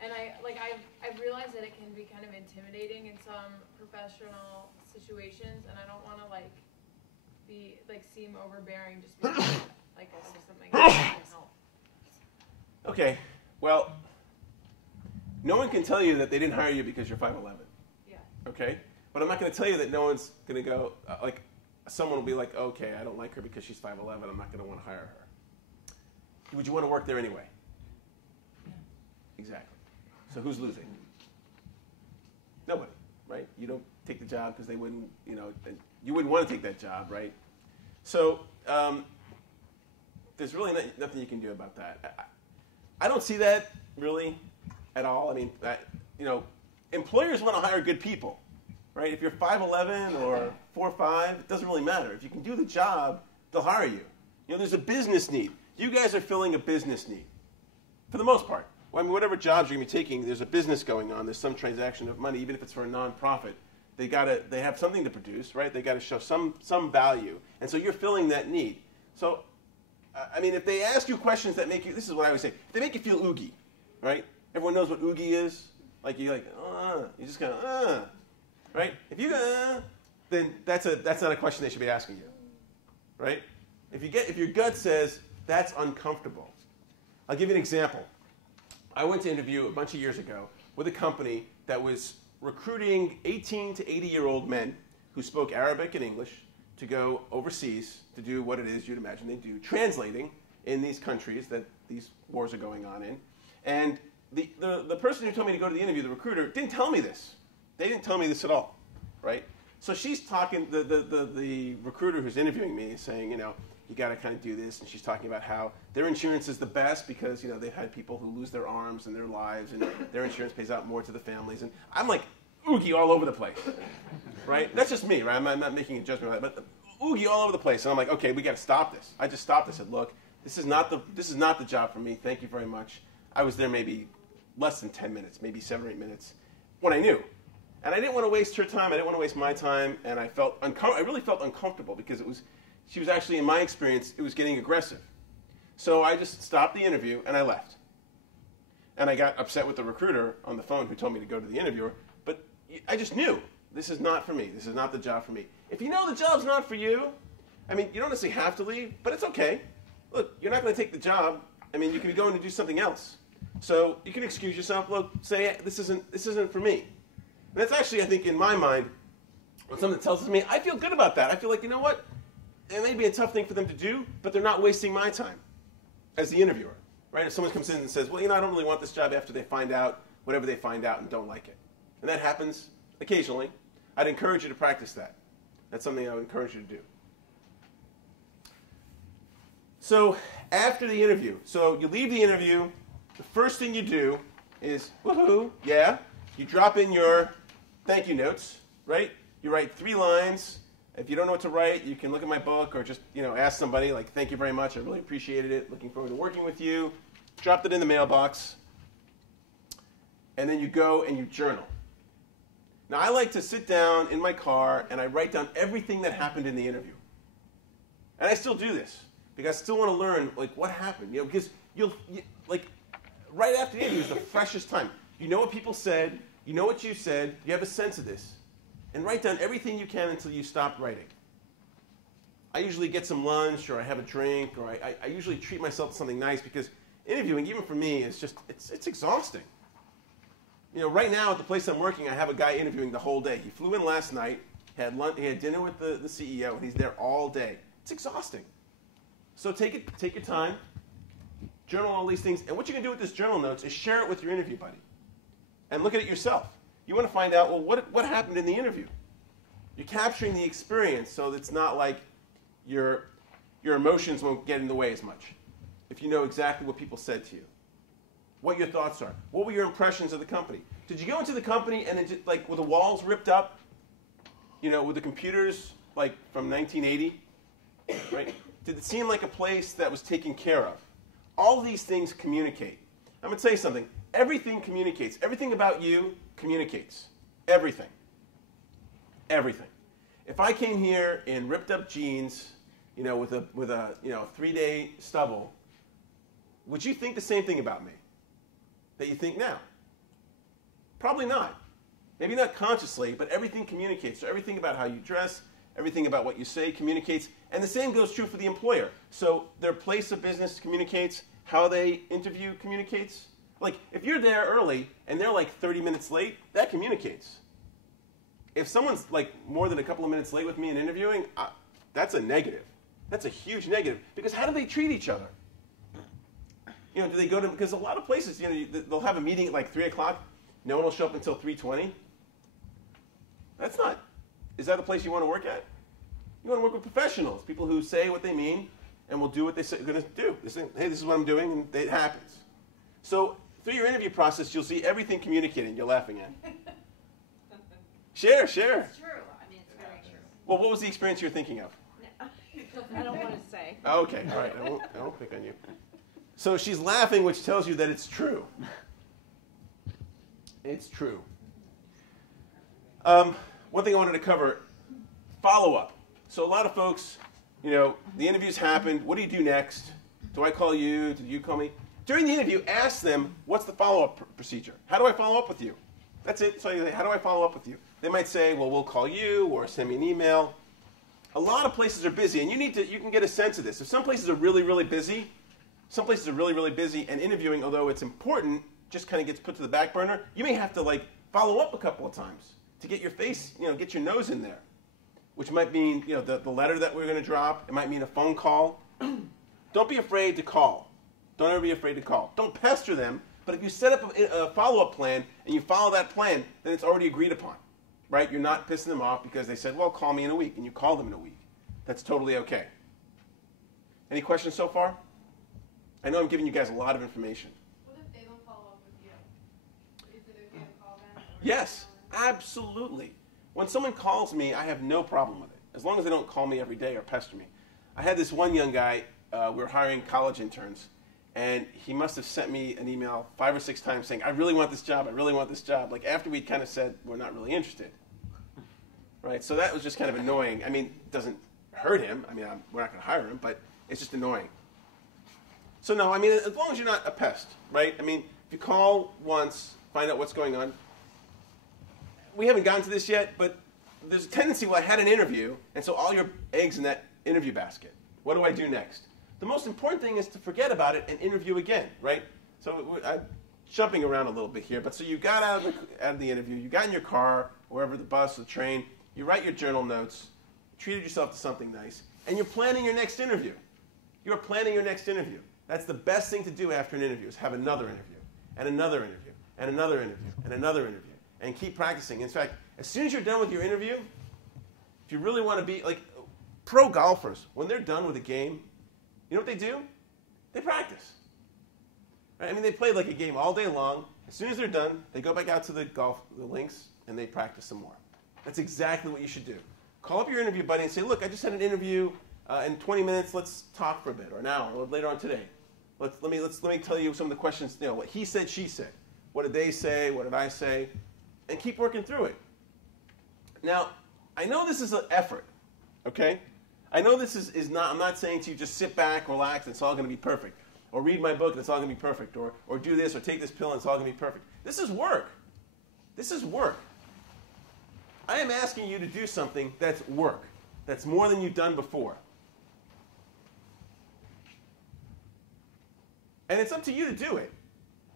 And I've realized that it can be kind of intimidating in some professional situations, and I don't want to seem overbearing just because I say something that doesn't help. Okay. Well, no one can tell you that they didn't hire you because you're 5'11". Yeah. Okay? But I'm not going to tell you that no one's going to go, someone will be like, okay, I don't like her because she's 5'11", I'm not going to want to hire her. Would you want to work there anyway? Yeah. Exactly. So who's losing? Nobody, right? You don't take the job because they wouldn't, and you wouldn't want to take that job, right? So there's really nothing you can do about that. I don't see that really at all. I mean, employers want to hire good people. Right? If you're 5'11" or 4'5", it doesn't really matter. If you can do the job, they'll hire you. There's a business need. You guys are filling a business need, for the most part. Well, I mean, whatever jobs you're going to be taking, there's a business going on. There's some transaction of money, even if it's for a nonprofit. They have something to produce, right? They got to show some value, and so you're filling that need. So, I mean, if they ask you questions that make you, this is what I always say, if they make you feel oogie, right? Everyone knows what oogie is. You just kind of right? If you then that's not a question they should be asking you, right? If your gut says that's uncomfortable, I'll give you an example. I went to interview a bunch of years ago with a company that was recruiting 18 to 80-year-old men who spoke Arabic and English to go overseas to do what it is you'd imagine they do, translating in these countries that these wars are going on in. And the person who told me to go to the interview, the recruiter, didn't tell me this. They didn't tell me this at all, right? So she's talking, the recruiter who's interviewing me is saying, you know, you got to kind of do this. And she's talking about how their insurance is the best because, you know, they've had people who lose their arms and their lives, and their insurance pays out more to the families. And I'm like, oogie all over the place, right? That's just me, right? I'm not making a judgment on that, but oogie all over the place. And I'm like, okay, we got to stop this. I just stopped. I said, look, this is not the job for me. Thank you very much. I was there maybe less than 10 minutes, maybe 7 or 8 minutes, when I knew. And I didn't want to waste her time. I didn't want to waste my time. And I really felt uncomfortable because she was actually, in my experience, it was getting aggressive. So I just stopped the interview and I left. And I got upset with the recruiter on the phone who told me to go to the interviewer. But I just knew, this is not for me. This is not the job for me. If you know the job's not for you, I mean, you don't necessarily have to leave, but it's okay. Look, you're not going to take the job. I mean, you can be going to do something else. So you can excuse yourself. Look, say, this isn't for me. And that's actually, I think, in my mind, when someone tells me, I feel good about that. I feel like, you know what? It may be a tough thing for them to do, but they're not wasting my time as the interviewer, right? If someone comes in and says, well, you know, I don't really want this job after they find out, whatever they find out and don't like it. And that happens occasionally. I'd encourage you to practice that. That's something I would encourage you to do. So after the interview, so you leave the interview, the first thing you do is, woohoo, yeah, you drop in your thank you notes, right? You write 3 lines. If you don't know what to write, you can look at my book or just, you know, ask somebody, like, thank you very much, I really appreciated it, looking forward to working with you. Dropped it in the mailbox. And then you go and you journal. Now, I like to sit down in my car and I write down everything that happened in the interview. And I still do this because I still want to learn, like, what happened. You know, because like, right after the interview is the freshest time. You know what people said. You know what you said. You have a sense of this. And write down everything you can until you stop writing. I usually get some lunch or I have a drink or I usually treat myself to something nice because interviewing, even for me, is just, it's exhausting. You know, right now at the place I'm working, I have a guy interviewing the whole day. He flew in last night, had lunch, he had dinner with the CEO, and he's there all day. It's exhausting. So take your time, journal all these things, and what you can do with this journal notes is share it with your interview buddy. And look at it yourself. You want to find out, well, what happened in the interview? You're capturing the experience so it's not like your emotions won't get in the way as much. If you know exactly what people said to you, what your thoughts are, what were your impressions of the company? Did you go into the company and it, like, were the walls ripped up? You know, with the computers like from 1980, right? Did it seem like a place that was taken care of? All of these things communicate. I'm going to tell you something. Everything communicates. Everything about you communicates. Everything. Everything. If I came here in ripped up jeans, you know, with a 3-day stubble, would you think the same thing about me that you think now? Probably not. Maybe not consciously, but everything communicates. So everything about how you dress, everything about what you say communicates. And the same goes true for the employer. So their place of business communicates, how they interview communicates. Like, if you're there early and they're like 30 minutes late, that communicates. If someone's like more than a couple of minutes late with me in interviewing, that's a negative. That's a huge negative. Because how do they treat each other? You know, do they go to, because a lot of places, you know, they'll have a meeting at like 3 o'clock. No one will show up until 3:20. That's not, is that a place you want to work at? You want to work with professionals, people who say what they mean and will do what they're going to do. They say, hey, this is what I'm doing, and it happens. So through your interview process, you'll see everything communicating. You're laughing at. Share. It's true. I mean, it's very true. Well, what was the experience you're thinking of? I don't want to say. Okay, all right. I won't pick on you. So she's laughing, which tells you that it's true. It's true. One thing I wanted to cover, follow-up. So a lot of folks, you know, the interview's happened. What do you do next? Do I call you? Do you call me? During the interview, ask them, what's the follow-up procedure? How do I follow up with you? That's it. So you say, how do I follow up with you? They might say, well, we'll call you or send me an email. A lot of places are busy, and you can get a sense of this. If some places are really, really busy, and interviewing, although it's important, just kind of gets put to the back burner, you may have to like follow up a couple of times to get your face, you know, get your nose in there, which might mean, you know, the letter that we're going to drop. It might mean a phone call. Don't be afraid to call. Don't ever be afraid to call. Don't pester them, but if you set up a follow-up plan and you follow that plan, then it's already agreed upon, right? You're not pissing them off because they said, well, call me in a week, and you call them in a week. That's totally okay. Any questions so far? I know I'm giving you guys a lot of information. What if they don't follow up with you? Is it okay to call them? Yes, absolutely. When someone calls me, I have no problem with it, as long as they don't call me every day or pester me. I had this one young guy, we were hiring college interns, and he must have sent me an email 5 or 6 times saying, I really want this job, I really want this job, like after we'd kind of said we're not really interested. Right, so that was just kind of annoying. I mean, it doesn't hurt him. I mean, we're not going to hire him, but it's just annoying. So no, I mean, as long as you're not a pest, right? I mean, if you call once, find out what's going on. We haven't gotten to this yet, but there's a tendency, well, I had an interview, and so all your eggs in that interview basket. What do I do next? The most important thing is to forget about it and interview again, right? So I'm jumping around a little bit here, but so you got out of the interview, you got in your car, wherever, the bus, the train, you write your journal notes, treated yourself to something nice, and you're planning your next interview. You're planning your next interview. That's the best thing to do after an interview is have another interview, and another interview, and another interview, and another interview, and keep practicing. In fact, as soon as you're done with your interview, if you really want to be, like, pro golfers, when they're done with a game, you know what they do? They practice. Right? I mean, they play like a game all day long. As soon as they're done, they go back out to the links, and they practice some more. That's exactly what you should do. Call up your interview buddy and say, look, I just had an interview. In 20 minutes, let's talk for a bit, or an hour, or later on today. Let me tell you some of the questions, you know, what he said, she said. What did they say? What did I say? And keep working through it. Now, I know this is an effort, okay? I know this is not, I'm not saying to you just sit back, relax, and it's all going to be perfect. Or read my book and it's all going to be perfect. Or do this, or take this pill and it's all going to be perfect. This is work. This is work. I am asking you to do something that's work. That's more than you've done before. And it's up to you to do it,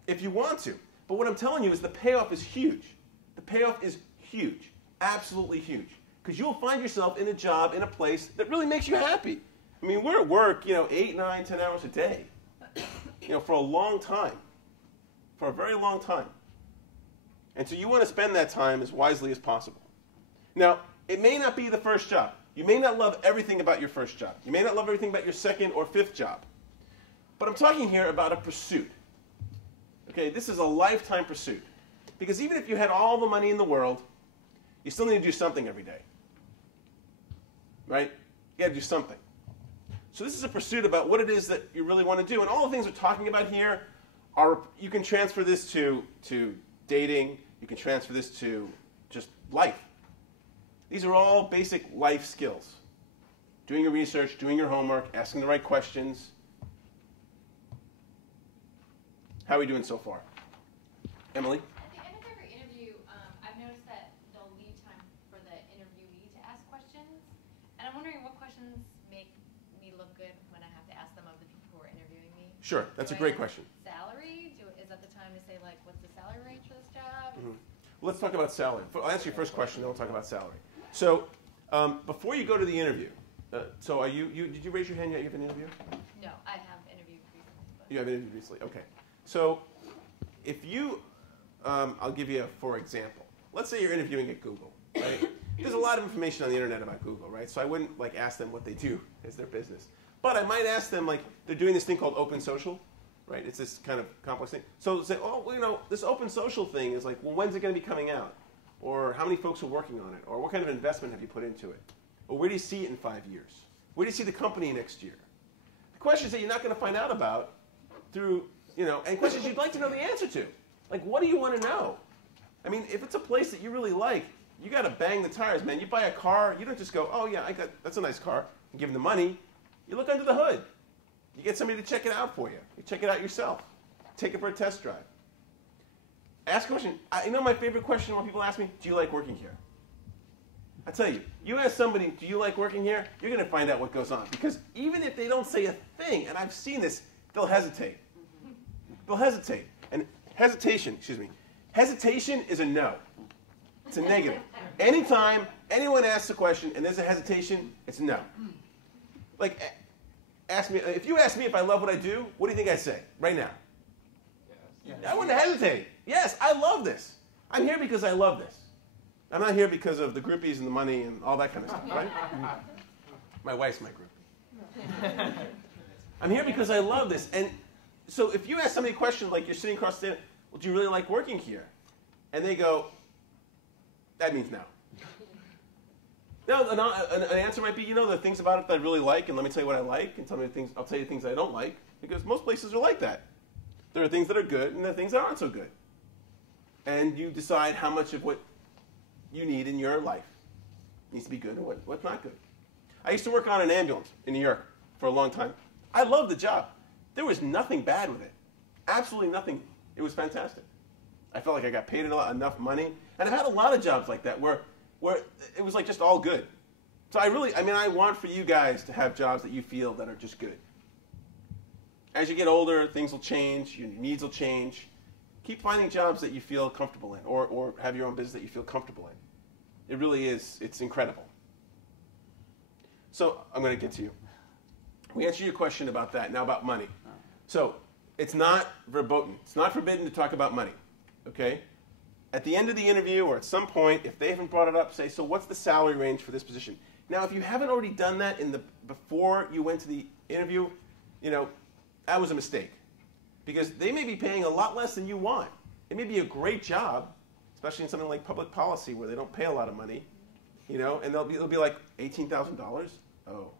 if you want to. But what I'm telling you is the payoff is huge. The payoff is huge. Absolutely huge. Because you'll find yourself in a job, in a place that really makes you happy. I mean, we're at work, 8, 9, 10 hours a day. For a long time. For a very long time. And so you want to spend that time as wisely as possible. Now, it may not be the first job. You may not love everything about your first job. You may not love everything about your second or fifth job. But I'm talking here about a pursuit. Okay, this is a lifetime pursuit. Because even if you had all the money in the world, you still need to do something every day. Right? You got to do something. So this is a pursuit about what it is that you really want to do. And all the things we're talking about here are, you can transfer this to dating. You can transfer this to just life. These are all basic life skills. Doing your research, doing your homework, asking the right questions. How are we doing so far? Emily? At the end of every interview, I've noticed that they'll leave time for the interviewee to ask questions. And I'm wondering what questions make me look good when I have to ask them of the people who are interviewing me. Sure, that's a great question. Salary? Is that the time to say, like, what's the salary range for this job? Mm-hmm. Well, let's talk about salary. I'll answer your first question, then we'll talk about salary. So, before you go to the interview, so are did you raise your hand yet? You have an interview? No, I have interviewed recently. But You have interviewed recently, okay. So, if you, I'll give you for example. Let's say you're interviewing at Google, right? There's a lot of information on the internet about Google, right? So I wouldn't ask them what they do as their business. But I might ask them, they're doing this thing called open social, right? It's this kind of complex thing. So say, this open social thing is when's it going to be coming out? Or how many folks are working on it? Or what kind of investment have you put into it? Or where do you see it in 5 years? Where do you see the company next year? The questions that you're not going to find out about through, and questions you'd like to know the answer to. What do you want to know? I mean, if it's a place that you really like, you got to bang the tires, man. You buy a car, you don't just go, oh yeah, that's a nice car, and give them the money. You look under the hood. You get somebody to check it out for you. You check it out yourself. Take it for a test drive. Ask a question. My favorite question when people ask me, do you like working here? I tell you, you ask somebody, do you like working here? You're going to find out what goes on. Because even if they don't say a thing, and I've seen this, they'll hesitate. They'll hesitate. And hesitation is a no. It's a negative. Anytime anyone asks a question and there's a hesitation, it's no. ask me, if you ask me if I love what I do, what do you think I'd say right now? Yes. I wouldn't hesitate. Yes, I love this. I'm here because I love this. I'm not here because of the groupies and the money and all that kind of stuff, right? My wife's my groupie. I'm here because I love this. And so if you ask somebody a question like you're sitting across the table, well, do you really like working here? And they go, that means no. No, an answer might be, there are things about it that I really like, and let me tell you what I like, and I'll tell you things I don't like, because most places are like that. There are things that are good, and there are things that aren't so good. And you decide how much of what you need in your life needs to be good and what's not good. I used to work on an ambulance in New York for a long time. I loved the job. There was nothing bad with it. Absolutely nothing. It was fantastic. I felt like I got paid enough money. And I've had a lot of jobs like that where it was like just all good. So I want for you guys to have jobs that you feel that are just good. As you get older, things will change, your needs will change. Keep finding jobs that you feel comfortable in, or have your own business that you feel comfortable in. It really is, it's incredible. So I'm going to get to you. We answered your question about that, now about money. So it's not verboten. It's not forbidden to talk about money, okay? At the end of the interview or at some point, if they haven't brought it up, say, so what's the salary range for this position? Now, if you haven't already done that before you went to the interview, that was a mistake. Because they may be paying a lot less than you want. It may be a great job, especially in something like public policy where they don't pay a lot of money, and it'll be like $18,000. Oh,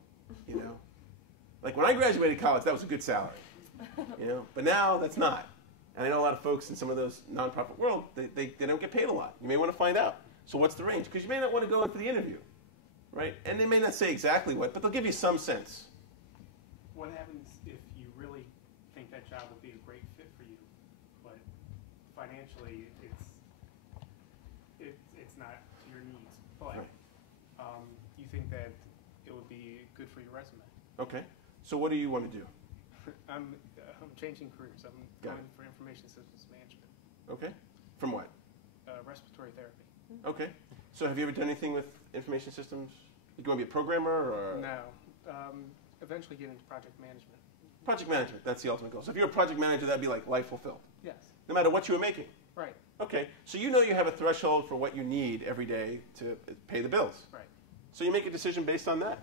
like when I graduated college, that was a good salary, But now that's not. And I know a lot of folks in some of those nonprofit world, they don't get paid a lot. You may want to find out. So what's the range? Because you may not want to go in for the interview, right? And they may not say exactly what, but they'll give you some sense. What happens if you really think that job would be a great fit for you, but financially it's not to your needs, but you think that it would be good for your resume? Okay. So what do you want to do? I'm changing careers. I'm going for information systems management. Okay. From what? Respiratory therapy. Okay. So have you ever done anything with information systems? Do you want to be a programmer or? No. Eventually get into project management. Project management, that's the ultimate goal. So if you're a project manager, that'd be like life fulfilled. Yes. No matter what you were making. Right. Okay. So you have a threshold for what you need every day to pay the bills. Right. So you make a decision based on that.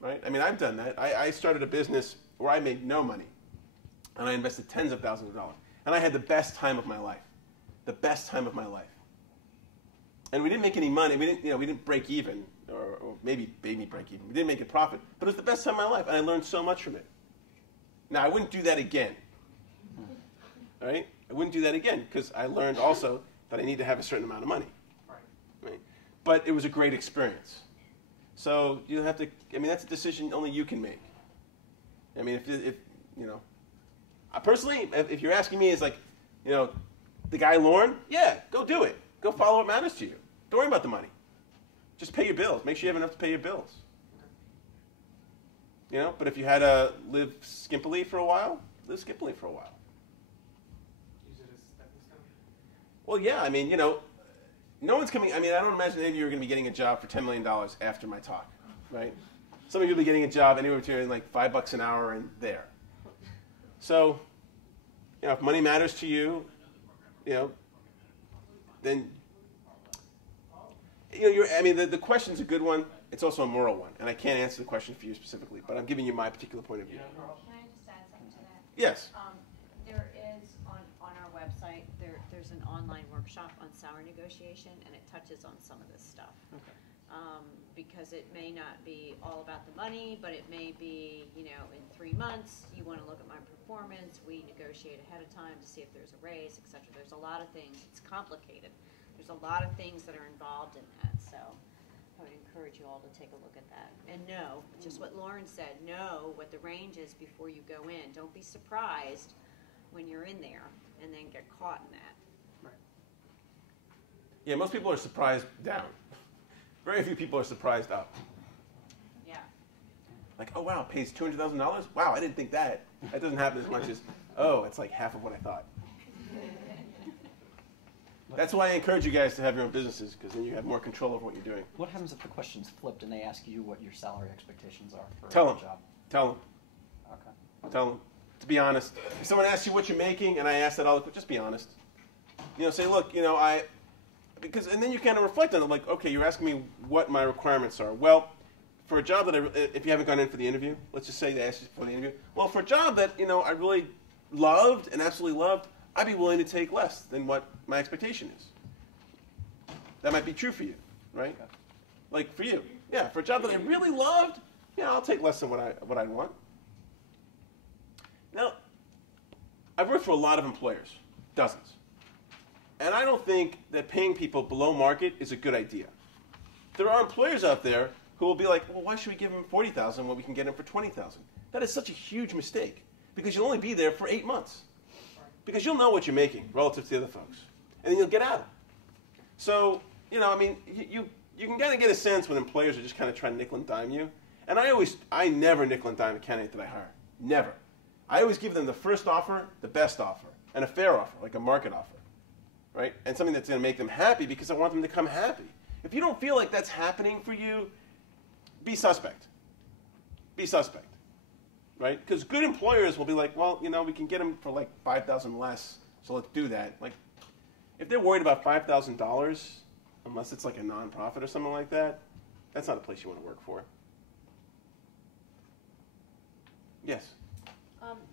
Right? I've done that. I started a business where I made no money. And I invested tens of thousands of dollars. And I had the best time of my life. The best time of my life. And we didn't make any money. We didn't break even, or maybe break even. We didn't make a profit. But it was the best time of my life, and I learned so much from it. Now, I wouldn't do that again. All right? I wouldn't do that again, because I learned also that I need to have a certain amount of money. Right? But it was a great experience. So you have to, that's a decision only you can make. Personally, if you're asking me, it's like, the guy Lorne, yeah, go do it. Go follow what matters to you. Don't worry about the money. Just pay your bills. Make sure you have enough to pay your bills. But if you had to live skimpily for a while, live skimpily for a while. Use it as a stepping stone? Well, yeah, no one's coming. I don't imagine any of you are going to be getting a job for $10 million after my talk, right? Some of you will be getting a job anywhere between like $5 an hour and there. So, if money matters to you, then, the question's a good one. It's also a moral one, and I can't answer the question for you specifically, but I'm giving you my particular point of view. Can I just add something to that? Yes. There is on our website, there's an online workshop on salary negotiation, and it touches on some of this stuff. Okay. Because it may not be all about the money, but it may be, in 3 months, you want to look at my performance, we negotiate ahead of time to see if there's a raise, etc. There's a lot of things. It's complicated. There's a lot of things that are involved in that, so I would encourage you all to take a look at that. And know, just what Lauren said, know what the range is before you go in. Don't be surprised when you're in there and then get caught in that. Right. Yeah, most people are surprised down. Very few people are surprised up. Yeah. Like, oh, wow, it pays $200,000? Wow, I didn't think that. That doesn't happen as much as, oh, it's like half of what I thought. That's why I encourage you guys to have your own businesses, because then you have more control over what you're doing. What happens if the question's flipped and they ask you what your salary expectations are for Tell a them. job? Tell them. Okay. Tell them to be honest. If someone asks you what you're making, and I ask that all the time, just be honest. Say, look, and then you kind of reflect on it, like, okay, you're asking me what my requirements are. Well, for a job that if you haven't gone in for the interview, let's just say they asked you for the interview. Well, for a job that, I really loved and absolutely loved, I'd be willing to take less than what my expectation is. That might be true for you, right? Okay. Like for you. Yeah, for a job that I really loved, I'll take less than what I want. Now, I've worked for a lot of employers, dozens. And I don't think that paying people below market is a good idea. There are employers out there who will be like, well, why should we give them $40,000 when we can get them for $20,000? That is such a huge mistake because you'll only be there for 8 months. Because you'll know what you're making relative to the other folks. And then you'll get out. So, you can kind of get a sense when employers are just kind of trying to nickel and dime you. And I never nickel and dime a candidate that I hire. Never. I always give them the first offer, the best offer, and a fair offer, like a market offer. Right? And something that's going to make them happy because I want them to come happy. If you don't feel like that's happening for you, be suspect. Be suspect. Right? Because good employers will be like, well, we can get them for like $5,000 less, so let's do that. Like, if they're worried about $5,000, unless it's like a nonprofit or something like that, that's not a place you want to work for. Yes?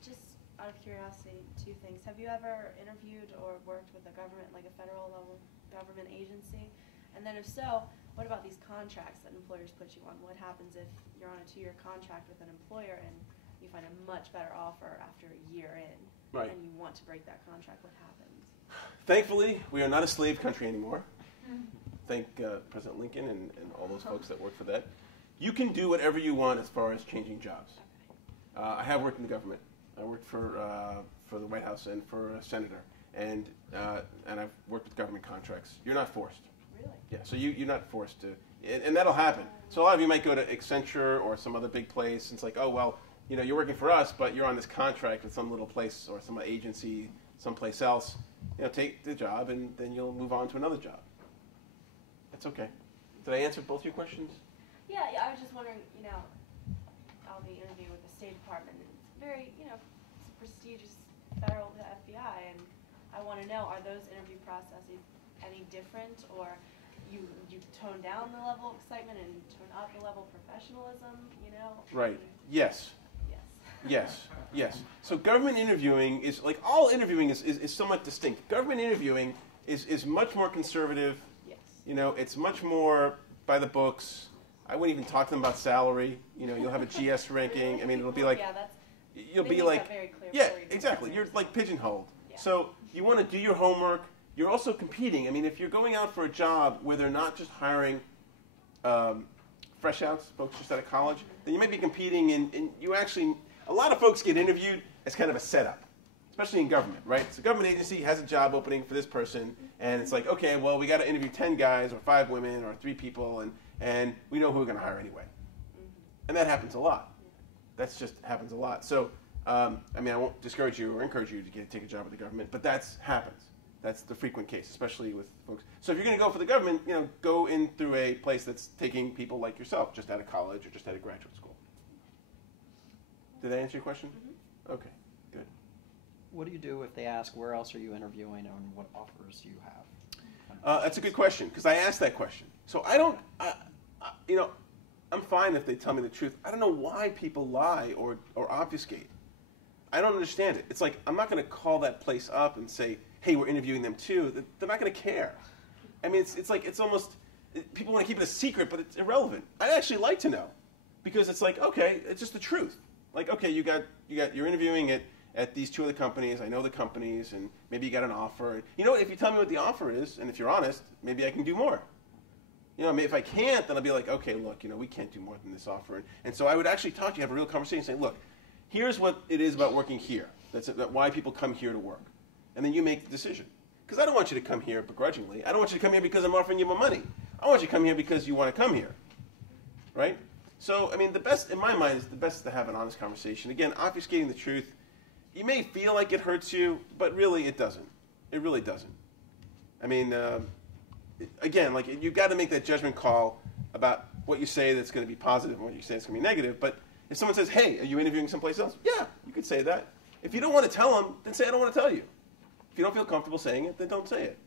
Just out of curiosity, 2 things. Have you ever interviewed or worked with a government, like a federal level government agency? And then if so, what about these contracts that employers put you on? What happens if you're on a 2-year contract with an employer and you find a much better offer after a year in, right, and you want to break that contract? What happens? Thankfully, we are not a slave country anymore. Thank President Lincoln and all those folks that work for that. You can do whatever you want as far as changing jobs. I have worked in the government. I worked for the White House and for a senator, and I've worked with government contracts. You're not forced. Really? Yeah. So you're not forced to, and that'll happen. So a lot of you might go to Accenture or some other big place, and it's like, oh well, you're working for us, but you're on this contract with some little place or some agency someplace else. Take the job, and then you'll move on to another job. That's okay. Did I answer both your questions? Yeah. I was just wondering, I'll be interviewing with the State Department, and it's very, it's a prestigious federal to FBI, and I want to know, are those interview processes any different, or you tone down the level of excitement and turn up the level of professionalism, Right. Yes. Yes. Yes. So government interviewing is, like all interviewing is somewhat distinct. Government interviewing is much more conservative. Yes. It's much more by the books. I wouldn't even talk to them about salary. You'll have a GS ranking. I mean, it'll be like, you'll be like, yeah, exactly. You're like pigeonholed. Yeah. So you want to do your homework. You're also competing. I mean, if you're going out for a job where they're not just hiring fresh outs, folks just out of college, then you might be competing, and you actually, a lot of folks get interviewed as kind of a setup, especially in government, right? So a government agency has a job opening for this person, and it's like, okay, well, we got to interview 10 guys or 5 women or 3 people, and we know who we're going to hire anyway. And that happens a lot. That just happens a lot. So, I won't discourage you or encourage you to take a job with the government, but that happens. That's the frequent case, especially with folks. So if you're going to go for the government, go in through a place that's taking people like yourself, just out of college or just out of graduate school. Did that answer your question? Mm-hmm. Okay, good. What do you do if they ask where else are you interviewing and what offers do you have? That's a good question, because I asked that question. So I'm fine if they tell me the truth. I don't know why people lie or obfuscate. I don't understand it. It's like, I'm not going to call that place up and say, hey, we're interviewing them too. They're not going to care. I mean, it's almost, people want to keep it a secret, but it's irrelevant. I'd actually like to know, because it's like, okay, it's just the truth. Like, okay, you're interviewing at these 2 other companies. I know the companies, and maybe you got an offer. If you tell me what the offer is, and if you're honest, maybe I can do more. If I can't, then I'll be like, okay, look, we can't do more than this offer. And so I would actually talk to you, have a real conversation, and say, look, here's what it is about working here. That's why people come here to work. And then you make the decision. Because I don't want you to come here begrudgingly. I don't want you to come here because I'm offering you more money. I want you to come here because you want to come here. Right? So, the best, in my mind, is the best to have an honest conversation. Again, obfuscating the truth. You may feel like it hurts you, but really it doesn't. It really doesn't. Again, you've got to make that judgment call about what you say that's going to be positive and what you say that's going to be negative. But If someone says, hey, are you interviewing someplace else? Yeah, you could say that. If you don't want to tell them, then say I don't want to tell you. If you don't feel comfortable saying it, then don't say it.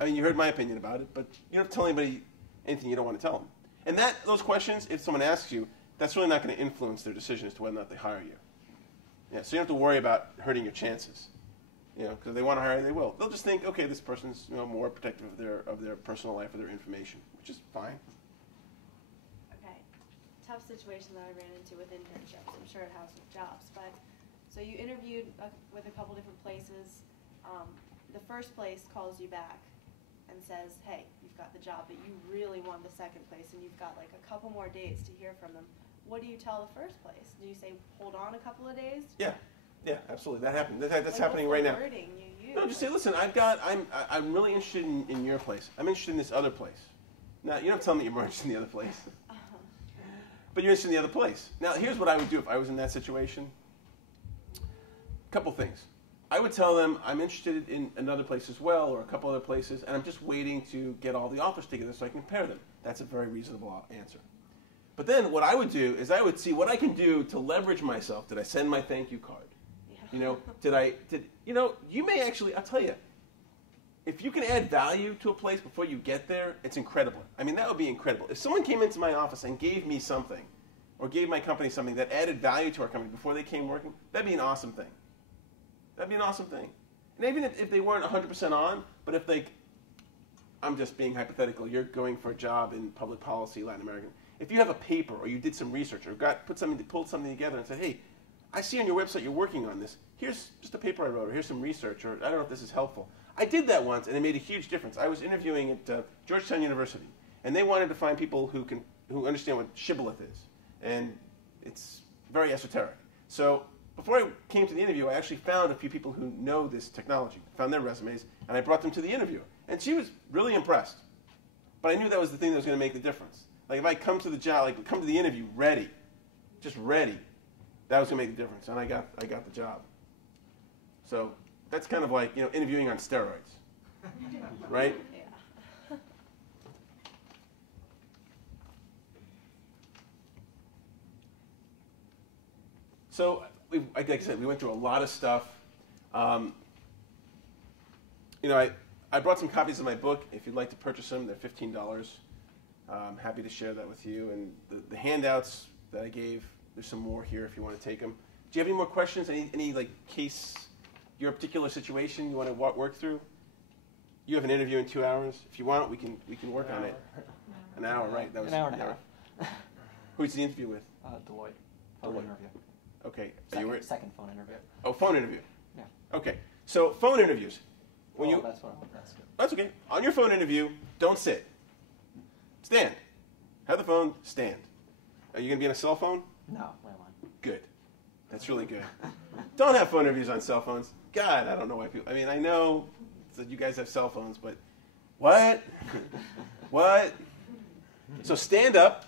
I mean, you heard my opinion about it, but you don't have to tell anybody anything you don't want to tell them. And those questions, if someone asks you, that's really not going to influence their decision as to whether or not they hire you. Yeah, so you don't have to worry about hurting your chances. Because if they want to hire you, they will. They'll just think, okay, this person's more protective of their personal life or their information, which is fine. Okay, tough situation that I ran into with internships. I'm sure it has with jobs, but so you interviewed with a couple different places. The first place calls you back and says, hey, you've got the job, but you really want the second place, and you've got like a couple more days to hear from them. What do you tell the first place? Do you say, hold on a couple of days? Yeah, absolutely. That happened. That's happening right now. Wording you use? No, just say, listen, I'm really interested in your place. I'm interested in this other place. Now, you don't tell me you're more interested in the other place. But you're interested in the other place. Now, here's what I would do if I was in that situation. A couple things. I would tell them I'm interested in another place as well, or a couple other places, and I'm just waiting to get all the offers together so I can compare them. That's a very reasonable answer. But then what I would do is I would see what I can do to leverage myself. Did I send my thank you card? Yeah. You may actually, I'll tell you, if you can add value to a place before you get there, it's incredible. I mean, that would be incredible. If someone came into my office and gave me something, or gave my company something that added value to our company before they came working, that'd be an awesome thing. That'd be an awesome thing. And even if they weren't 100% on, but if I'm just being hypothetical, you're going for a job in public policy, Latin American. If you have a paper, or you did some research, or pulled something together and said, hey, I see on your website you're working on this. Here's just a paper I wrote, or here's some research, or I don't know if this is helpful. I did that once, and it made a huge difference. I was interviewing at Georgetown University, and they wanted to find people who understand what shibboleth is. And it's very esoteric. So before I came to the interview, I actually found a few people who know this technology, found their resumes, and I brought them to the interviewer. And she was really impressed. But I knew that was the thing that was going to make the difference. Like if I come to the job, come to the interview ready, just ready, that was going to make the difference. And I got the job. So that's kind of like interviewing on steroids, right? Yeah. So like I said, we went through a lot of stuff. I brought some copies of my book. If you'd like to purchase them, they're $15. I'm happy to share that with you. And the handouts that I gave, there's some more here if you want to take them. Do you have any more questions? Any case, your particular situation you want to work through? You have an interview in 2 hours. If you want, we can work on it. An hour, right? That was an hour and a half. Who's the interview with? Deloitte. Phone interview. Okay. Second phone interview. Oh, phone interview. Yeah. Okay. So phone interviews. That's what I'm asking. That's okay. On your phone interview, don't sit. Stand. Have the phone, stand. Are you going to be on a cell phone? No, landline. Good. That's really good. Don't have phone interviews on cell phones. God, I don't know why people... I mean, I know that you guys have cell phones, but... What? What? So stand up,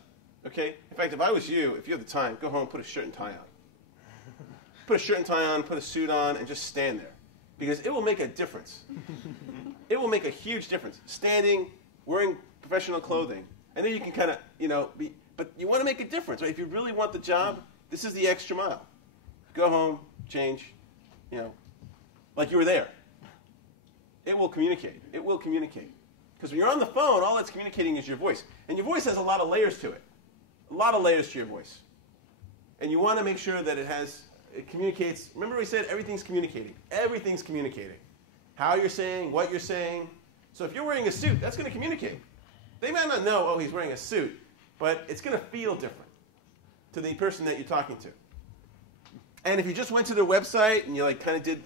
okay? In fact, if I was you, if you have the time, go home, put a shirt and tie on. Put a shirt and tie on, put a suit on, and just stand there. Because it will make a difference. It will make a huge difference. Standing, wearing professional clothing. And then you can kind of, but you want to make a difference, right? If you really want the job, this is the extra mile. Go home, change, like you were there. It will communicate. It will communicate. Because when you're on the phone, all that's communicating is your voice. And your voice has a lot of layers to it. A lot of layers to your voice. And you want to make sure that it communicates. Remember we said everything's communicating. Everything's communicating. How you're saying, what you're saying. So if you're wearing a suit, that's going to communicate. They might not know, oh, he's wearing a suit, but it's going to feel different to the person that you're talking to. And if you just went to their website and you kind of did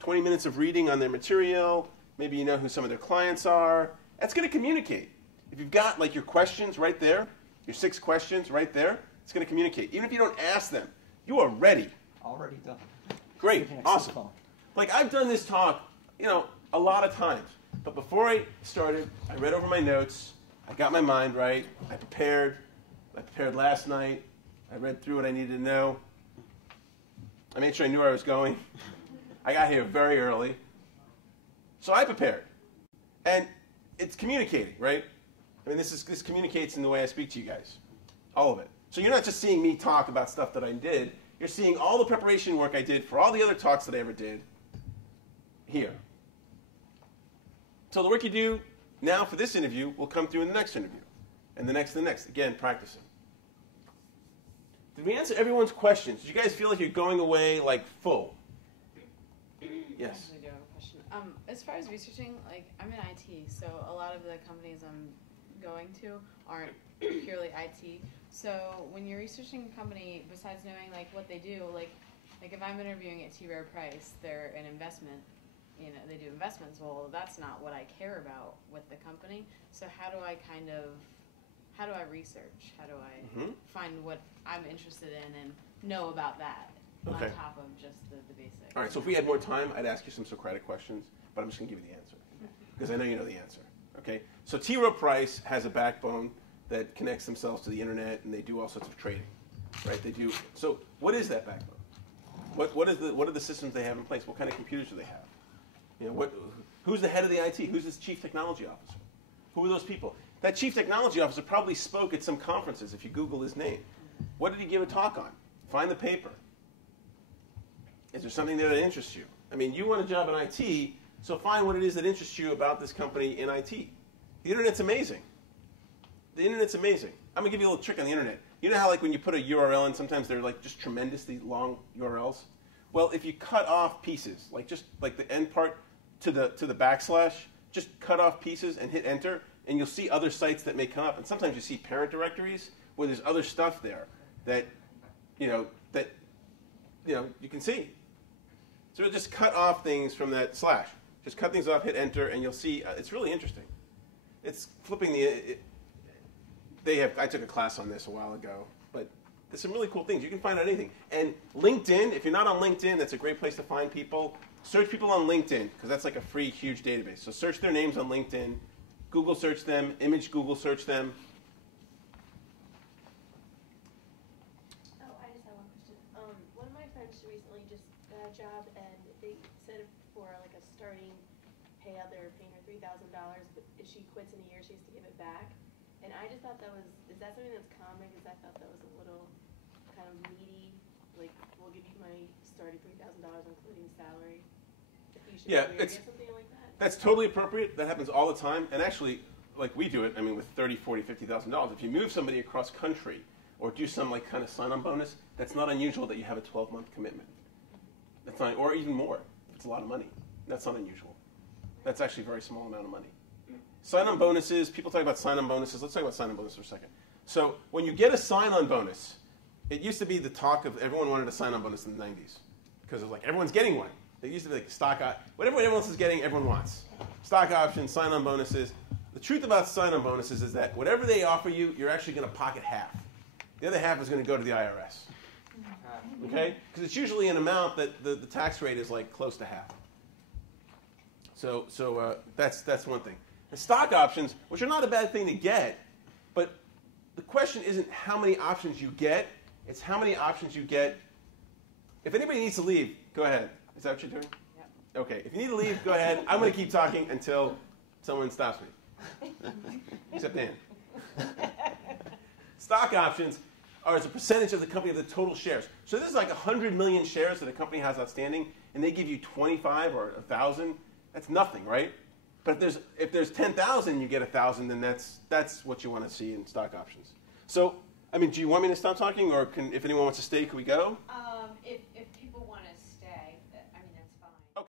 20 minutes of reading on their material, maybe you know who some of their clients are, that's going to communicate. If you've got your questions right there, your 6 questions right there, it's going to communicate. Even if you don't ask them, you are ready. Already done. Great, awesome. I've done this talk, a lot of times. But before I started, I read over my notes. I got my mind right. I prepared. I prepared last night. I read through what I needed to know. I made sure I knew where I was going. I got here very early. So I prepared. And it's communicating, right? I mean, this communicates in the way I speak to you guys. All of it. So you're not just seeing me talk about stuff that I did. You're seeing all the preparation work I did for all the other talks that I ever did here. So the work you do now for this interview will come through in the next interview. And the next and the next. Again, practicing. Did we answer everyone's questions? Did you guys feel like you're going away like full? Yes. I do have a question. As far as researching, like I'm in IT, so a lot of the companies I'm going to aren't purely IT. So when you're researching a company, besides knowing like what they do, like if I'm interviewing at T. Rowe Price, they're an investment. You know, they do investments. Well, that's not what I care about with the company. So how do I research? How do I find what I'm interested in and know about that on top of just the basics? All right, so if we had more time, I'd ask you some Socratic questions, but I'm just going to give you the answer because I know you know the answer. Okay, so T. Rowe Price has a backbone that connects themselves to the internet, and they do all sorts of trading, right? They do. So what is that backbone? What are the systems they have in place? What kind of computers do they have? You know, who's the head of the IT? Who's this chief technology officer? Who are those people? That chief technology officer probably spoke at some conferences if you Google his name. What did he give a talk on? Find the paper. Is there something there that interests you? I mean, you want a job in IT, so find what it is that interests you about this company in IT. The internet's amazing. The internet's amazing. I'm going to give you a little trick on the internet. You know how like when you put a URL in, sometimes they're like just tremendously long URLs? Well, if you cut off pieces, like just like the end part to the backslash, just cut off pieces and hit enter, and you'll see other sites that may come up. And sometimes you see parent directories where there's other stuff there that you can see. So just cut off things from that slash. Just cut things off, hit enter, and you'll see. It's really interesting. It's flipping the. I took a class on this a while ago, but there's some really cool things. You can find out anything. And LinkedIn, if you're not on LinkedIn, that's a great place to find people. Search people on LinkedIn, because that's like a free, huge database. So search their names on LinkedIn. Google search them. Image Google search them. Oh, I just have one question. One of my friends recently just got a job, and they said for like a starting payout, they were paying her $3,000, but if she quits in a year, she has to give it back. And I just thought is that something that's common? Because I thought that was a little kind of needy. Like, we'll give you my starting $3,000, including salary. If you should get something like that. That's totally appropriate. That happens all the time. And actually, like we do it, I mean, with $30,000, $40,000, $50,000. If you move somebody across country or do some like kind of sign-on bonus, that's not unusual that you have a 12-month commitment. That's not, or even more. It's a lot of money. That's not unusual. That's actually a very small amount of money. Sign-on bonuses, people talk about sign-on bonuses. Let's talk about sign-on bonuses for a second. So when you get a sign-on bonus, it used to be the talk of everyone wanted a sign-on bonus in the 90s because it was like everyone's getting one. It used to be like whatever everyone else is getting, everyone wants. Stock options, sign-on bonuses. The truth about sign-on bonuses is that whatever they offer you, you're actually going to pocket half. The other half is going to go to the IRS. Okay? Because it's usually an amount that the tax rate is like close to half. So that's one thing. And stock options, which are not a bad thing to get, but the question isn't how many options you get, it's how many options you get. If anybody needs to leave, go ahead. Is that what you're doing? Yep. Okay, if you need to leave, go ahead. I'm going to keep talking until someone stops me. Except Dan. Stock options are as a percentage of the company of the total shares. So this is like 100 million shares that a company has outstanding, and they give you 25 or 1,000. That's nothing, right? But if there's 10,000, you get 1,000, then that's what you want to see in stock options. So, I mean, do you want me to stop talking, or if anyone wants to stay, can we go?